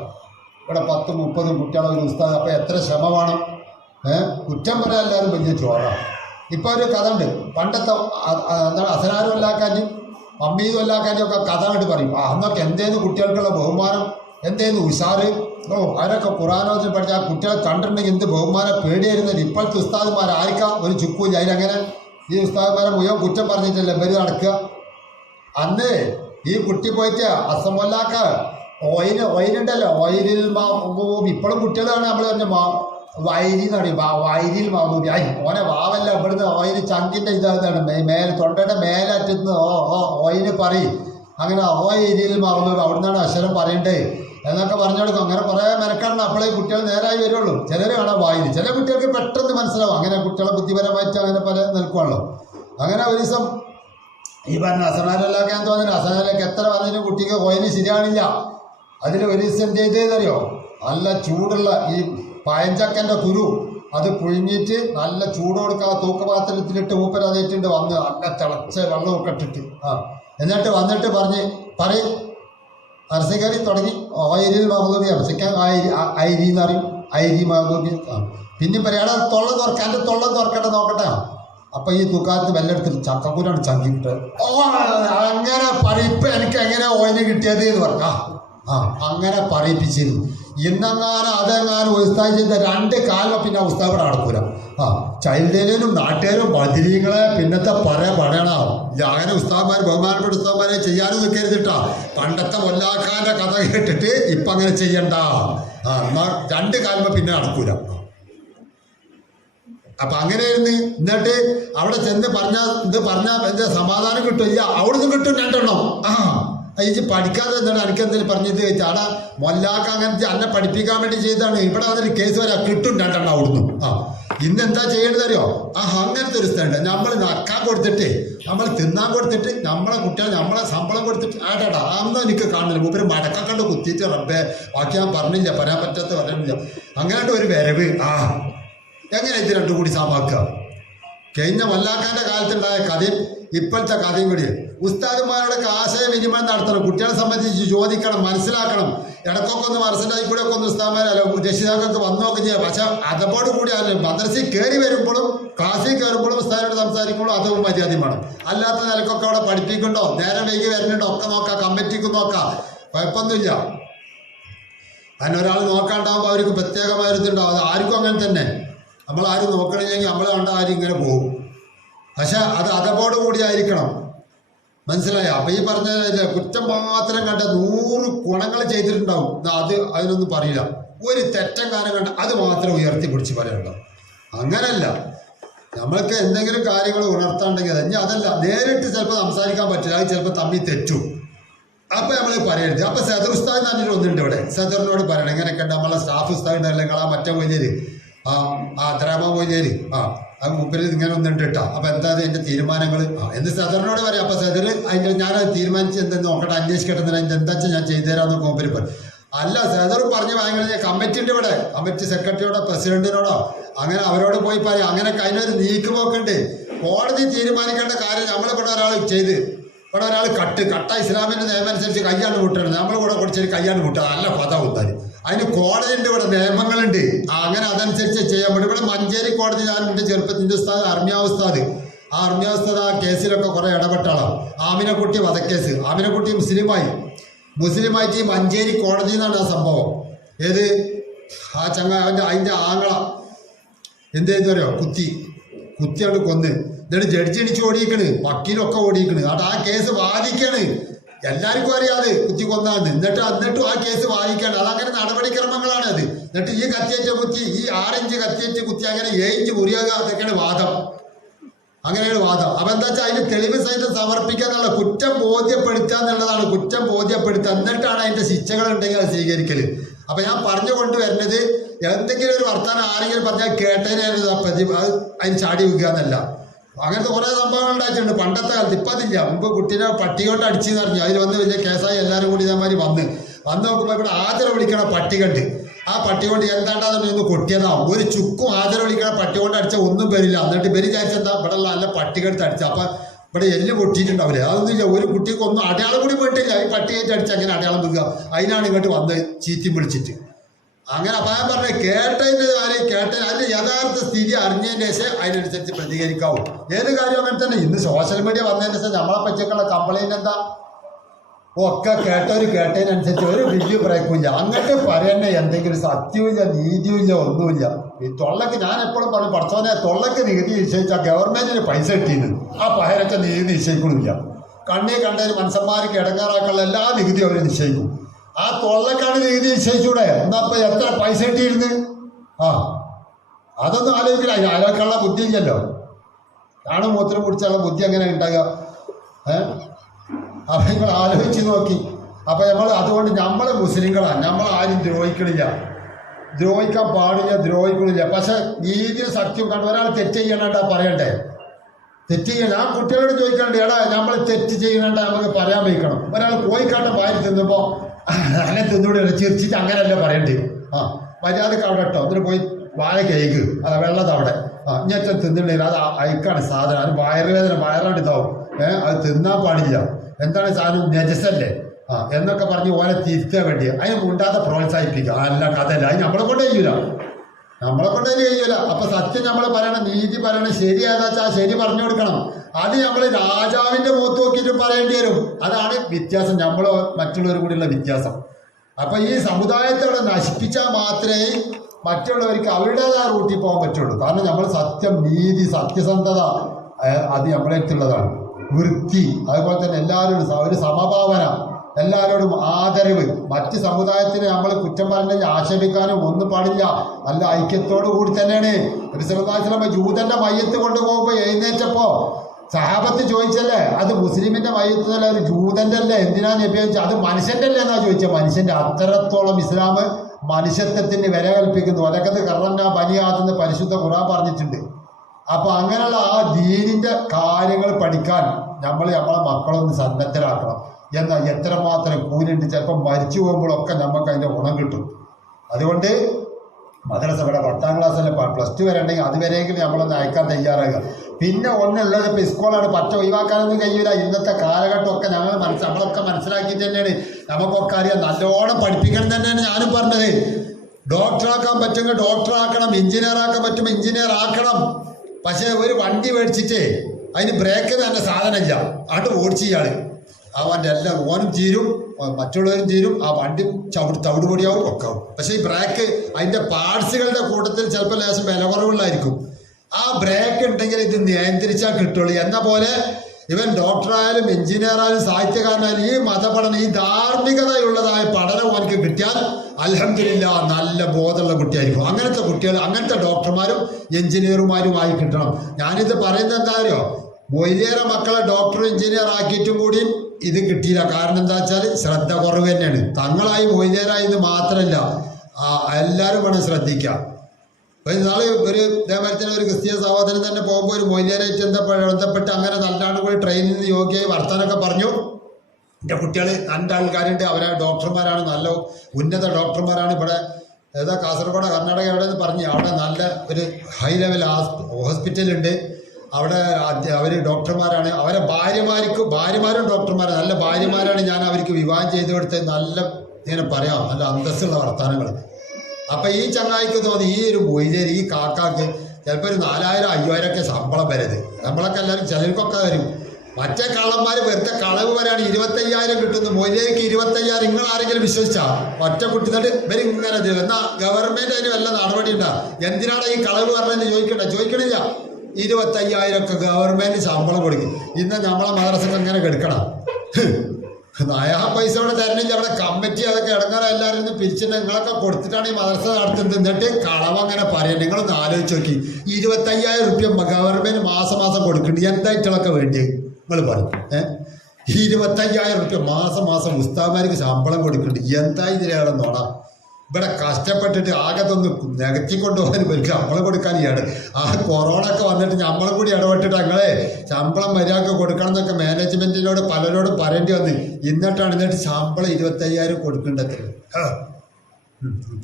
ഇവിടെ 10-30 കുട്ടികളെ ഒരു ഉസ്താദ്, അപ്പം എത്ര ശ്രമ വേണം. കുറ്റം പറയാൻ എല്ലാവരും വലിയ ചോറാണ്. ഇപ്പം ഒരു കഥ ഉണ്ട്. പണ്ടത്തെ എന്താണ് അസനാരും അല്ലാക്കാനും മമ്മീതും അല്ലാക്കാനും ഒക്കെ കഥ കണ്ട് പറയും. അന്നൊക്കെ എന്തേന്ന് കുട്ടികൾക്കുള്ള ബഹുമാനം, എന്തേന്ന് ഉഷാറ്. അവരൊക്കെ ഖുറാനോദിൽ പഠിച്ച ആ കുട്ടികളെ കണ്ടിട്ടുണ്ടെങ്കിൽ എന്ത് ബഹുമാനം പേടിയായിരുന്നത്. ഇപ്പോഴത്തെ ഉസ്താദുമാർ ആർക്കാം ഒരു ചുക്കൂല്ല. അതിനങ്ങനെ ഈ ഉസ്താദുമാരെ മുഴുവൻ കുറ്റം പറഞ്ഞിട്ടല്ലേ ഇവർ നടക്കുക. അന്ന് ഈ കുട്ടി പോയിട്ട് അസമല്ലാക്ക വൈനുണ്ടല്ലോ, വൈരിൽ മാമൂബി. ഇപ്പോഴും കുട്ടികളാണ് നമ്മൾ പറഞ്ഞ വൈരി എന്ന് പറയും. വൈരിൽ മാമൂബി. ഓനെ വാവല്ല, ഇവിടുന്ന് ഓയിന് ചങ്കിൻ്റെ ഇതാണ് മേലെ തൊണ്ടയുടെ മേലറ്റത്ത് ഓയിന് പറയും. അങ്ങനെ ഓയിരിൽ മാമൂബി അവിടുന്നാണ് അക്ഷരം പറയണ്ടേ എന്നൊക്കെ പറഞ്ഞു കൊടുക്കും. അങ്ങനെ കുറേ മെനക്കാണ് അപ്പോഴേ കുട്ടികൾ നേരായി വരുള്ളൂ. ചിലർ കാണാൻ വായിന്, ചില കുട്ടികൾക്ക് പെട്ടെന്ന് മനസ്സിലാവും. അങ്ങനെ കുട്ടികളെ ബുദ്ധിപരമായിട്ട് അങ്ങനെ പല നിൽക്കുവാണല്ലോ. അങ്ങനെ ഒരു ദിവസം ഈ പറഞ്ഞ അസനാലൊക്കെ ഞാൻ തോന്നുന്നു, അസനാലൊക്കെ എത്ര വന്നതിനും കുട്ടിക്ക് കോയിന് ശരിയാണില്ല. അതിൽ ഒരു ദിവസം എന്ത് ചെയ്തേതറിയോ, നല്ല ചൂടുള്ള ഈ പയഞ്ചക്കൻ്റെ കുരു അത് പുഴുങ്ങിയിട്ട് നല്ല ചൂട് കൊടുക്കുക തൂക്കപാത്രത്തിലിട്ട് മൂപ്പര് അതേറ്റിട്ട് വന്ന് നല്ല തിളച്ച വെള്ളമൊക്കെ ഇട്ടിട്ട് എന്നിട്ട് വന്നിട്ട് പറയും അരസക്കാരി തുടങ്ങി ഓയിരിൽ മഹദൂബി അരസക്കാൻ ഐരി എന്ന് പറയും. ഐരി മഹദൂബി. പിന്നെ പറയാടെ തൊള്ള തുറക്കാൻ, എൻ്റെ തൊള്ള തുറക്കട്ടെ നോക്കട്ടെ. അപ്പം ഈ തൂക്കാലത്ത് വെല്ലെടുത്തിട്ട് ചക്കക്കൂരാണ് ചങ്കിട്ട് അങ്ങനെ പറയിപ്പ് എനിക്ക് എങ്ങനെ ഓയിന് കിട്ടിയത് എന്ന് പറഞ്ഞാ അങ്ങനെ പറയിപ്പിച്ചിരുന്നു. ഇന്നെങ്ങാനും അതെങ്ങാനും ഉസ്താദ് ചെയ്ത 2 കാലം പിന്നെ ഉസ്താദ് ഇവിടെ നടക്കൂല. ചൈൽഡിനും നാട്ടുകാരും ബദിരീകളെ പിന്നത്തെ പറയണോ. അങ്ങനെ ഉസ്താദ്മാർ ബഹുമാനപ്പെട്ട ഉസ്താദ്മാരെ ചെയ്യാനും നിൽക്കരുതിട്ടാ. പണ്ടത്തെ മൊല്ലാക്കാൻ്റെ കഥ കേട്ടിട്ട് ഇപ്പം അങ്ങനെ ചെയ്യണ്ട. എന്നാൽ 2 കാലം പിന്നെ നടക്കൂല. അപ്പം അങ്ങനെയായിരുന്നു. എന്നിട്ട് അവിടെ ചെന്ന് പറഞ്ഞാൽ എൻ്റെ സമാധാനം കിട്ടില്ല, അവിടുന്ന് കിട്ടും 2 എണ്ണം. ഇത് പഠിക്കാതെ എന്താണ് എനിക്കെന്തെങ്കിലും പറഞ്ഞത് ചോദിച്ചാൽ മൊല്ലാക്ക അങ്ങനത്തെ എന്നെ പഠിപ്പിക്കാൻ വേണ്ടി ചെയ്താണ്. ഇവിടെ വന്നിട്ട് കേസ് വരാം, കിട്ടും 2 എണ്ണം അവിടുന്ന്. ഇന്ന് എന്താ ചെയ്യേണ്ടത് അറിയോ, അങ്ങനത്തെ ഒരു സ്ഥലമുണ്ട്. നമ്മൾ നക്കാൻ കൊടുത്തിട്ട് നമ്മൾ തിന്നാൻ കൊടുത്തിട്ട് നമ്മളെ കുട്ടികൾ നമ്മളെ ശമ്പളം കൊടുത്തിട്ട് ആടാ അന്നും എനിക്ക് കാണുന്നില്ല. മൂപ്പര് മടക്കക്കണ്ട് കുത്തിയിട്ട് റബ്ബേ ബാക്കി ഞാൻ പറഞ്ഞില്ല, പറയാൻ പറ്റാത്ത പറഞ്ഞില്ല. അങ്ങനെയായിട്ട് ഒരു വരവ്. എങ്ങനെ ഇത് 2 കൂടി സമാക്കുക. കഴിഞ്ഞ മൊല്ലാക്കാൻ്റെ കാലത്തുണ്ടായ കഥയും ഇപ്പോഴത്തെ കഥയും കൂടി ഉസ്താദുമാരുടെ ആശയവിനിമയം നടത്തണം. കുട്ടികളെ സംബന്ധിച്ച് ചോദിക്കണം, മനസ്സിലാക്കണം. ഇടക്കൊക്കെ ഒന്ന് മനസ്സിലാക്കി കൂടെ ഒക്കെ ഒന്ന് ഉസ്താദുമാരല്ലോ രക്ഷിതാക്കൾക്ക് വന്നു നോക്കുകയും ചെയ്യാം. പക്ഷെ അതോട് കൂടി മദ്രസയിൽ കയറി വരുമ്പോഴും ക്ലാസ്സിൽ കയറുമ്പോഴും ഉസ്താദിനോട് സംസാരിക്കുമ്പോഴും അതും മര്യാദയും വേണം. അല്ലാത്ത നിലക്കൊക്കെ അവിടെ പഠിപ്പിക്കുന്നുണ്ടോ, നേരം വൈകി വരുന്നുണ്ടോ ഒക്കെ നോക്കാം, കമ്മിറ്റിക്ക് നോക്കാം, കുഴപ്പമൊന്നുമില്ല. അതിന് ഒരാൾ നോക്കാണ്ടാവുമ്പോൾ അവർക്ക് പ്രത്യേകമായിരുന്നുണ്ടാവും. അത് ആർക്കും അങ്ങനെ തന്നെ. നമ്മളാരും നോക്കണില്ലെങ്കിൽ നമ്മളെ കണ്ട ആരും ഇങ്ങനെ പോകും. പക്ഷെ അത് അതപോട് കൂടിയായിരിക്കണം. മനസ്സിലായോ? അപ്പം ഈ പറഞ്ഞ കുറ്റം മാത്രം കണ്ട 100 ഗുണങ്ങൾ ചെയ്തിട്ടുണ്ടാവും. അതിനൊന്നും പറയില്ല. ഒരു തെറ്റങ്കാരം കണ്ട അത് മാത്രം ഉയർത്തി പിടിച്ച് പറയാനുള്ളൂ. അങ്ങനല്ല. നമ്മൾക്ക് എന്തെങ്കിലും കാര്യങ്ങൾ ഉണർത്താണ്ടെങ്കിൽ ഇനി അതല്ല നേരിട്ട് ചിലപ്പോൾ സംസാരിക്കാൻ പറ്റില്ല, അത് ചിലപ്പോൾ തമ്മിൽ തെറ്റും. അപ്പം നമ്മൾ പറയരുത്. അപ്പം സദർ ഉസ്താദ് നല്ലൊരു ഒന്നുണ്ട് ഇവിടെ. സദറിനോട് പറയണം ഇങ്ങനെയൊക്കെ ഉണ്ട്. നമ്മളെ സ്റ്റാഫ് ഉസ്താദ് ഉണ്ടല്ലോ, നിങ്ങളാ മറ്റേ വലിയത് ദ്രാമ വലിയത് അത് മുമ്പിൽ ഇങ്ങനെ ഒന്നുണ്ട് കേട്ടോ. അപ്പം എന്താ അതിൻ്റെ തീരുമാനങ്ങൾ എന്ന് സദറിനോട് പറയാം. അപ്പം സദർ അതിൻ്റെ ഞാനത് തീരുമാനിച്ച് എന്തെന്ന് നോക്കട്ടെ, അന്വേഷിക്കട്ടെ, അതിൻ്റെ എന്താ വെച്ചാൽ ഞാൻ ചെയ്തു തരാമെന്ന് മുമ്പിൽ പറയും. അല്ല സദർ പറഞ്ഞ് ഭയങ്കര കമ്മിറ്റിൻ്റെ ഇവിടെ കമ്മിറ്റി സെക്രട്ടറിയോടോ പ്രസിഡന്റിനോടോ അങ്ങനെ അവരോട് പോയി പറയും. അങ്ങനെ അതിനൊരു നീക്കുപോക്കുണ്ട്. കോടതി തീരുമാനിക്കേണ്ട കാര്യം നമ്മളിവിടെ ഒരാൾ ചെയ്ത് ഇവിടെ ഒരാൾ കട്ട ഇസ്ലാമിൻ്റെ നിയമം അനുസരിച്ച് കയ്യാണ്ട് വിട്ടണം. നമ്മളിവിടെ കുറച്ചൊരു കയ്യാണ്ട് വിട്ടുക നല്ല പദ കുത്താൻ. അതിന് കോടതിൻ്റെ ഇവിടെ നിയമങ്ങളുണ്ട്. അങ്ങനെ അതനുസരിച്ച് ചെയ്യാൻ പറ്റും. ഇവിടെ മഞ്ചേരി കോടതി ഞാൻ എൻ്റെ ചെറുപ്പത്തിൻ്റെ ഉസ്താദ് അർമിയ ഉസ്താദ് ആ കേസിലൊക്കെ കുറേ ഇടപെട്ടാളാണ്. ആമിനക്കുട്ടി വധക്കേസ്. ആമിനക്കുട്ടി മുസ്ലിമായിട്ട് ഈ മഞ്ചേരി കോടതി എന്നാണ് ആ സംഭവം. ഏത് ആ അതിൻ്റെ ആങ്ങള എന്ത് ചെയ്തു അറിയോ, കുത്തിയാണ് കൊന്ന്. എന്നിട്ട് ജഡ്ജി ഇടിച്ച് ഓടിയിക്കണ്, വക്കീലൊക്കെ ഓടിയിക്കണ്. അത് ആ കേസ് വാദിക്കാണ്. എല്ലാവർക്കും അറിയാതെ കുത്തി കൊന്നാന്ന്. എന്നിട്ടും ആ കേസ് വാദിക്കാണ്. അതങ്ങനെ നടപടിക്രമങ്ങളാണ് അത്. എന്നിട്ട് ഈ കത്തിയേറ്റ കുത്തി, ഈ 6 ഇഞ്ച് കത്തിയേറ്റ് കുത്തി അങ്ങനെ 7 ഇഞ്ച് മുറിയാകുക, അതൊക്കെയാണ് വാദം. അങ്ങനെയാണ് വാദം. അപ്പൊ എന്താ വെച്ചാൽ അതിന് തെളിവ് സഹിതം സമർപ്പിക്കുക എന്നുള്ള കുറ്റം ബോധ്യപ്പെടുത്തുക എന്നുള്ളതാണ്. കുറ്റം ബോധ്യപ്പെടുത്തുക, എന്നിട്ടാണ് അതിന്റെ ശിക്ഷകൾ ഉണ്ടെങ്കിൽ അത് സ്വീകരിക്കല്. അപ്പൊ ഞാൻ പറഞ്ഞു കൊണ്ടുവരുന്നത്, എന്തെങ്കിലും ഒരു വർത്തമാനം ആരെങ്കിലും പറഞ്ഞാൽ കേട്ടതിന് അതിന് ചാടി വെക്കുക എന്നല്ല. അങ്ങനത്തെ കുറെ സംഭവങ്ങൾ ഉണ്ടായിട്ടുണ്ട് പണ്ടത്തെ കാലത്ത്. ഇപ്പം അതില്ല. മുമ്പ് കുട്ടീനെ പട്ടി കൊണ്ട് അടിച്ചെന്ന് പറഞ്ഞു, അതിൽ വന്ന് വലിയ കേസായി എല്ലാവരും കൂടി ഇതേമാതിരി വന്ന് നോക്കുമ്പോൾ ഇവിടെ ആദര വിളിക്കണ പട്ടി കണ്ട് ആ പട്ടി കൊണ്ട് എന്താണ്ടാന്ന് ഒന്ന് കൊട്ടിയതാവും. ഒരു ചുക്കും ആദര വിളിക്കണ പട്ടി കൊണ്ട് അടിച്ചാൽ ഒന്നും വരില്ല. എന്നിട്ട് ഇവര് വിചാരിച്ചെന്താ ഇവിടെ നല്ല പട്ടികെടുത്ത് അടിച്ച അപ്പൊ ഇവിടെ എല്ല് പൊട്ടിയിട്ടുണ്ടാവില്ലേ. അതൊന്നുമില്ല. ഒരു കുട്ടിക്ക് ഒന്നും അടയാളം കൂടി പോയിട്ടില്ല. ഈ പട്ടിയായിട്ട് അടിച്ച് അങ്ങനെ അടയാളം വെക്കുക. അതിനാണ് ഇങ്ങോട്ട് വന്ന് ചീറ്റി വിളിച്ചിട്ട് അങ്ങനെ. അപ്പം ഞാൻ പറഞ്ഞ കേട്ടതിൻ്റെ അതിന്റെ യഥാർത്ഥ സ്ഥിതി അറിഞ്ഞതിന് ശേഷം അതിനനുസരിച്ച് പ്രതികരിക്കാവൂ. ഏത് കാര്യം അങ്ങനെ തന്നെ. ഇന്ന് സോഷ്യൽ മീഡിയ വന്നതിന് ശേഷം നമ്മളെ പറ്റിയൊക്കെയുള്ള കംപ്ലൈന്റ് എന്താ? ഒക്കെ കേട്ടതിനനുസരിച്ച് ഒരു വലിയ ബ്രേക്കുമില്ല. അങ്ങോട്ട് പറയണ്ടേ എന്തെങ്കിലും സത്യവുമില്ല, നീതിയുമില്ല, ഒന്നുമില്ല. ഈ തൊള്ളക്ക് ഞാൻ എപ്പോഴും പറയും, പഠിച്ചവനെ തൊള്ളക്ക് നികുതി നിശ്ചയിച്ചാൽ ഗവൺമെന്റിന് പൈസ കിട്ടിയെന്ന് ആ പഹരൊക്കെ നികുതി നിശ്ചയിക്കണില്ല. കണ്ണി കണ്ടതിന് മനുഷ്യന്മാർക്ക് ഇടങ്ങാറാക്കാനുള്ള എല്ലാ നികുതിയും അവർ നിശ്ചയിക്കും. ആ തൊള്ളക്കാണ് നികുതി നിശ്ചയിച്ചൂടെ? എന്നാ ഇപ്പൊ എത്ര പൈസ കിട്ടിയിരുന്നു? അതൊന്നും ആലോചിക്കില്ല. അയാൾക്കുള്ള ബുദ്ധി ഇല്ലല്ലോ. കാണും മൂത്രം കുടിച്ചുള്ള ബുദ്ധി എങ്ങനെ ഉണ്ടാകുക? അപ്പൊ നിങ്ങൾ ആലോചിച്ച് നോക്കി. അപ്പൊ അതുകൊണ്ട് നമ്മള് മുസ്ലിങ്ങളാണ്. നമ്മൾ ആരും ദ്രോഹിക്കാൻ പാടില്ല, ദ്രോഹിക്കണില്ല. പക്ഷെ നീതി സത്യം കണ്ട് ഒരാൾ തെറ്റ് ചെയ്യണണ്ടാ പറയണ്ടേ? തെറ്റ് ചെയ്യണം. ആ കുട്ടികളോട് ചോദിക്കണ്ടേ, എടാ നമ്മൾ തെറ്റ് ചെയ്യണണ്ട നമുക്ക് പറയാൻ വയ്ക്കണം. ഒരാൾ കോഴിക്കാട്ടം വാരി തിന്നുമ്പോ അങ്ങനെ തിന്നൂടെ ചിരിച്ചിട്ട് അങ്ങനെയല്ല പറയണ്ടേ? മര്യാദക്ക് അവിടെ ഇട്ടോ, എന്നിട്ട് പോയി വാഴ കേക്ക് വെള്ളത് അവിടെ ഇങ്ങനത്തെ തിന്നിട്ടുണ്ടെങ്കിൽ അത് അയക്കാണ് സാധനം. അത് വയറുവേദന വയറാണ്ട് ഇതാവും. അത് തിന്നാൻ പാടില്ല. എന്താണ് സാധനം? നജസല്ലേ എന്നൊക്കെ പറഞ്ഞ് ഓനെ തിരുത്താൻ വേണ്ടി അതിന് മുണ്ടാതെ പ്രോത്സാഹിപ്പിക്കുക. അല്ല കഥയല്ല. അത് നമ്മളെ കൊണ്ട് കഴിയൂല. അപ്പൊ സത്യം നമ്മൾ പറയണം, നീതി പറയണം. ശരി ഏതാച്ചാ ശരി പറഞ്ഞു കൊടുക്കണം. അത് നമ്മൾ രാജാവിന്റെ മുഖത്ത് നോക്കിയിട്ട് പറയേണ്ടി വരും. അതാണ് വ്യത്യാസം, നമ്മളോ മറ്റുള്ളവരും കൂടിയുള്ള വ്യത്യാസം. അപ്പൊ ഈ സമുദായത്തെ അവിടെ നശിപ്പിച്ചാൽ മാത്രമേ മറ്റുള്ളവർക്ക് അവരുടേതായ റൂട്ടിൽ പോകാൻ പറ്റുള്ളൂ. കാരണം നമ്മൾ സത്യം, നീതി, സത്യസന്ധത അത് നമ്മളെടുത്തുള്ളതാണ്. വൃത്തി, അതുപോലെ തന്നെ എല്ലാവരോടും ഒരു സമഭാവന, എല്ലാവരോടും ആദരവ്. മറ്റ് സമുദായത്തിനെ നമ്മൾ കുറ്റം പറഞ്ഞ് ആക്ഷേപിക്കാനും ഒന്നും പാടില്ല. നല്ല ഐക്യത്തോടു കൂടി തന്നെയാണ്. നബി സല്ലല്ലാഹു അലൈഹി വസല്ലം ജൂതന്റെ മയ്യത്ത് കൊണ്ടുപോകുമ്പോൾ എഴുന്നേറ്റപ്പോ സഹാബത്ത് ചോദിച്ചല്ലേ, അത് മുസ്ലിമിന്റെ മയ്യത്തല്ല ഒരു ജൂതന്റെ അല്ലേ, എന്തിനാ നബി ചോദിച്ചാൽ? അത് മനുഷ്യന്റെ അല്ലേ എന്നാ ചോദിച്ചത്. മനുഷ്യന്റെ അത്രത്തോളം ഇസ്ലാം മനുഷ്യത്വത്തിന് വില കൽപ്പിക്കുന്നു. വലക്കത്ത് കറന്ന ബനിയാതെന്ന് പരിശുദ്ധ ഖുർആൻ പറഞ്ഞിട്ടുണ്ട്. അപ്പൊ അങ്ങനെയുള്ള ആ ദീനിന്റെ കാര്യങ്ങൾ പഠിക്കാൻ നമ്മളെ മക്കളൊന്ന് സന്നദ്ധരാക്കണം. എന്നാൽ എത്രമാത്രം കൂലുണ്ട്. ചിലപ്പോൾ മരിച്ചു പോകുമ്പോഴൊക്കെ നമുക്ക് അതിന്റെ ഗുണം കിട്ടും. അതുകൊണ്ട് മദ്രസ ഇവിടെ 10ാം ക്ലാസ്സിലെ +2 വരെ ഉണ്ടെങ്കിൽ അതുവരെയെങ്കിലും നമ്മളൊന്ന് അയക്കാൻ തയ്യാറാകുക. പിന്നെ ഒന്നുള്ളത് ഇപ്പൊ സ്കൂളാണ്, പറ്റ ഒഴിവാക്കാനൊന്നും കഴിയൂല. ഇന്നത്തെ കാലഘട്ടമൊക്കെ നമ്മളൊക്കെ മനസ്സിലാക്കിയിട്ട് തന്നെയാണ്. നമുക്കൊക്കെ അറിയാം. നല്ലോണം പഠിപ്പിക്കണം തന്നെയാണ് ഞാനും പറഞ്ഞത്. ഡോക്ടറാക്കാൻ പറ്റുമെങ്കിൽ ഡോക്ടറാക്കണം, എഞ്ചിനീയർ ആക്കാൻ പറ്റുമ്പോൾ എഞ്ചിനീയർ ആക്കണം. പക്ഷെ ഒരു വണ്ടി മേടിച്ചിട്ട് അതിന് ബ്രേക്ക് തന്നെ സാധനമില്ല, അത് ഓടിച്ചിയാള് അവൻ്റെ എല്ലാം ഓനും തീരും, മറ്റുള്ളവരും തീരും, ആ വണ്ടി തവിടുപൊടിയാവും ഒക്കെ ആവും. പക്ഷെ ഈ ബ്രേക്ക് അതിന്റെ പാർട്സുകളുടെ കൂട്ടത്തിൽ ചിലപ്പോൾ ലേശം വില കുറവുള്ളായിരിക്കും. ആ ബ്രേക്ക് ഉണ്ടെങ്കിൽ ഇത് നിയന്ത്രിച്ചാൽ കിട്ടുള്ളൂ. എന്ന പോലെ ഇവൻ ഡോക്ടറായാലും എഞ്ചിനീയറായാലും സാഹിത്യകാരനായാലും ഈ മതപഠനം, ഈ ധാർമ്മികതയുള്ളതായ പഠനം അവനക്ക് കിട്ടിയാൽ അൽഹംദുലില്ലാ നല്ല ബോധമുള്ള കുട്ടിയായിരിക്കും. അങ്ങനത്തെ കുട്ടികൾ, അങ്ങനത്തെ ഡോക്ടർമാരും എഞ്ചിനീയർമാരുമായി കിട്ടണം. ഞാനിത് പറയുന്നത് എന്താ അറിയോ? മൊയ്ലിയറെ മക്കളെ ഡോക്ടർ എഞ്ചിനീയർ ആക്കിയിട്ടും കൂടിയും ഇത് കിട്ടിയില്ല. കാരണം എന്താ വെച്ചാൽ ശ്രദ്ധ കുറവ് തന്നെയാണ്. തങ്ങളായി മൊയ്ലിയറായി എന്ന് മാത്രമല്ല, എല്ലാവരും വേണം ശ്രദ്ധിക്കാം. അപ്പൊ നാളെ ഇതേമാതിരി ഒരു ക്രിസ്തീയ സഹോദരൻ തന്നെ പോകുമ്പോൾ ഒരു മൊയ്ലിയറായിട്ട് ബന്ധപ്പെട്ട് അങ്ങനെ നല്ലാണ് കൂടി ട്രെയിനിൽ നിന്ന് യോഗ്യമായി വർത്താനൊക്കെ പറഞ്ഞു. എൻ്റെ കുട്ടികൾ 2 ആൾക്കാരുണ്ട്, അവരെ ഡോക്ടർമാരാണ്, നല്ല ഉന്നത ഡോക്ടർമാരാണ്. ഇവിടെ ഏതാ കാസർഗോഡ് കർണാടക എവിടെ നിന്ന് പറഞ്ഞു, അവിടെ നല്ല ഒരു ഹൈ ലെവൽ ഹോസ്പിറ്റലുണ്ട്. അവിടെ അവർ ഡോക്ടർമാരാണ്. അവരെ ഭാര്യമാരും ഡോക്ടർമാരാണ്, നല്ല ഭാര്യമാരാണ്. ഞാൻ അവർക്ക് വിവാഹം ചെയ്തു കൊടുത്ത് നല്ല ഇങ്ങനെ പറയാം, നല്ല അന്തസ്സുള്ള വർത്താനങ്ങൾ. അപ്പൊ ഈ ചങ്ങായിക്ക് തോന്നി ഈ ഒരു മൊയ്ലിയർ, ഈ കാക്കാക്ക് ചിലപ്പോൾ ഒരു 4000-5000 ഒക്കെ ശമ്പളം വരരുത്. നമ്മളൊക്കെ എല്ലാവരും ചിലർക്കൊക്കെ വരും. മറ്റേ കള്ളന്മാർ വെറുതെ കളവ് വരാണ് 25,000 കിട്ടുന്നു, മൊയ്ലിയർക്ക് 25,000. നിങ്ങൾ ആരെങ്കിലും വിശ്വസിച്ചാ? ഒറ്റ കുട്ടിന്നിട്ട് ഇവര് ഇങ്ങനെ എന്നാ ഗവൺമെന്റ് അതിന് വല്ല നടപടി ഉണ്ടാ? എന്തിനാണ് ഈ കളവ് പറഞ്ഞതെന്ന് ചോദിക്കണില്ല. 25,000 ഒക്കെ ഗവൺമെന്റ് ശമ്പളം കൊടുക്കും. ഇന്ന് നമ്മളെ മദ്രസക്ക് അങ്ങനെ കെടുക്കണം. നയാ പൈസ ഇവിടെ തരണില്ല. അവിടെ കമ്മിറ്റി അതൊക്കെ ഇടങ്ങാറ് എല്ലാവരും ഒന്ന് പിരിച്ചിട്ട് നിങ്ങളൊക്കെ കൊടുത്തിട്ടാണ് ഈ മദ്രസ നടത്തുന്നത്. എന്നിട്ട് കളവങ്ങനെ പറയാം. നിങ്ങളൊന്ന് ആലോചിച്ച് നോക്കി, 25,000 റുപ്യ ഗവൺമെന്റ് മാസം മാസം കൊടുക്കുന്നുണ്ട്. എന്തായിട്ടുള്ളതൊക്കെ വേണ്ടി നിങ്ങൾ പറയും. 25,000 റുപ്യ മാസം ഉസ്താദ്മാർക്ക് ശമ്പളം കൊടുക്കുന്നുണ്ട്. എന്താ ഇതിലാണ് നോണ? ഇവിടെ കഷ്ടപ്പെട്ടിട്ട് ആകത്തൊന്ന് നികത്തി കൊണ്ടുപോകാൻ പറ്റും. ശമ്പളം കൊടുക്കാനിയാണ് ആ കൊറോണ ഒക്കെ വന്നിട്ട് നമ്മളും കൂടി ഇടപെട്ടിട്ട് ഞങ്ങളെ ശമ്പളം മര്യാദക്ക് കൊടുക്കണം എന്നൊക്കെ മാനേജ്മെന്റിനോട് പലരോടും പറയേണ്ടി വന്ന്. എന്നിട്ട് ശമ്പളം 25,000 കൊടുക്കേണ്ടത്.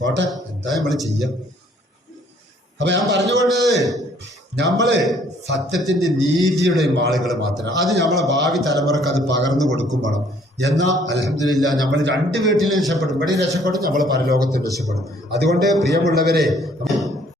പോട്ടെ, എന്താ നമ്മൾ ചെയ്യാം. അപ്പൊ ഞാൻ പറഞ്ഞുകൊണ്ടത് നമ്മള് സത്യത്തിന്റെ നീതിയുടെയും ആളുകൾ മാത്രം. അത് നമ്മളെ ഭാവി തലമുറക്ക് അത് പകർന്നു കൊടുക്കും വേണം. എന്നാൽ അൽഹംദുലില്ലാ നമ്മൾ 2 വീട്ടിൽ രക്ഷപ്പെടും. ഇവിടെ രക്ഷപ്പെടും, നമ്മൾ പരലോകത്തിൽ രക്ഷപ്പെടും. അതുകൊണ്ട് പ്രിയമുള്ളവരെ,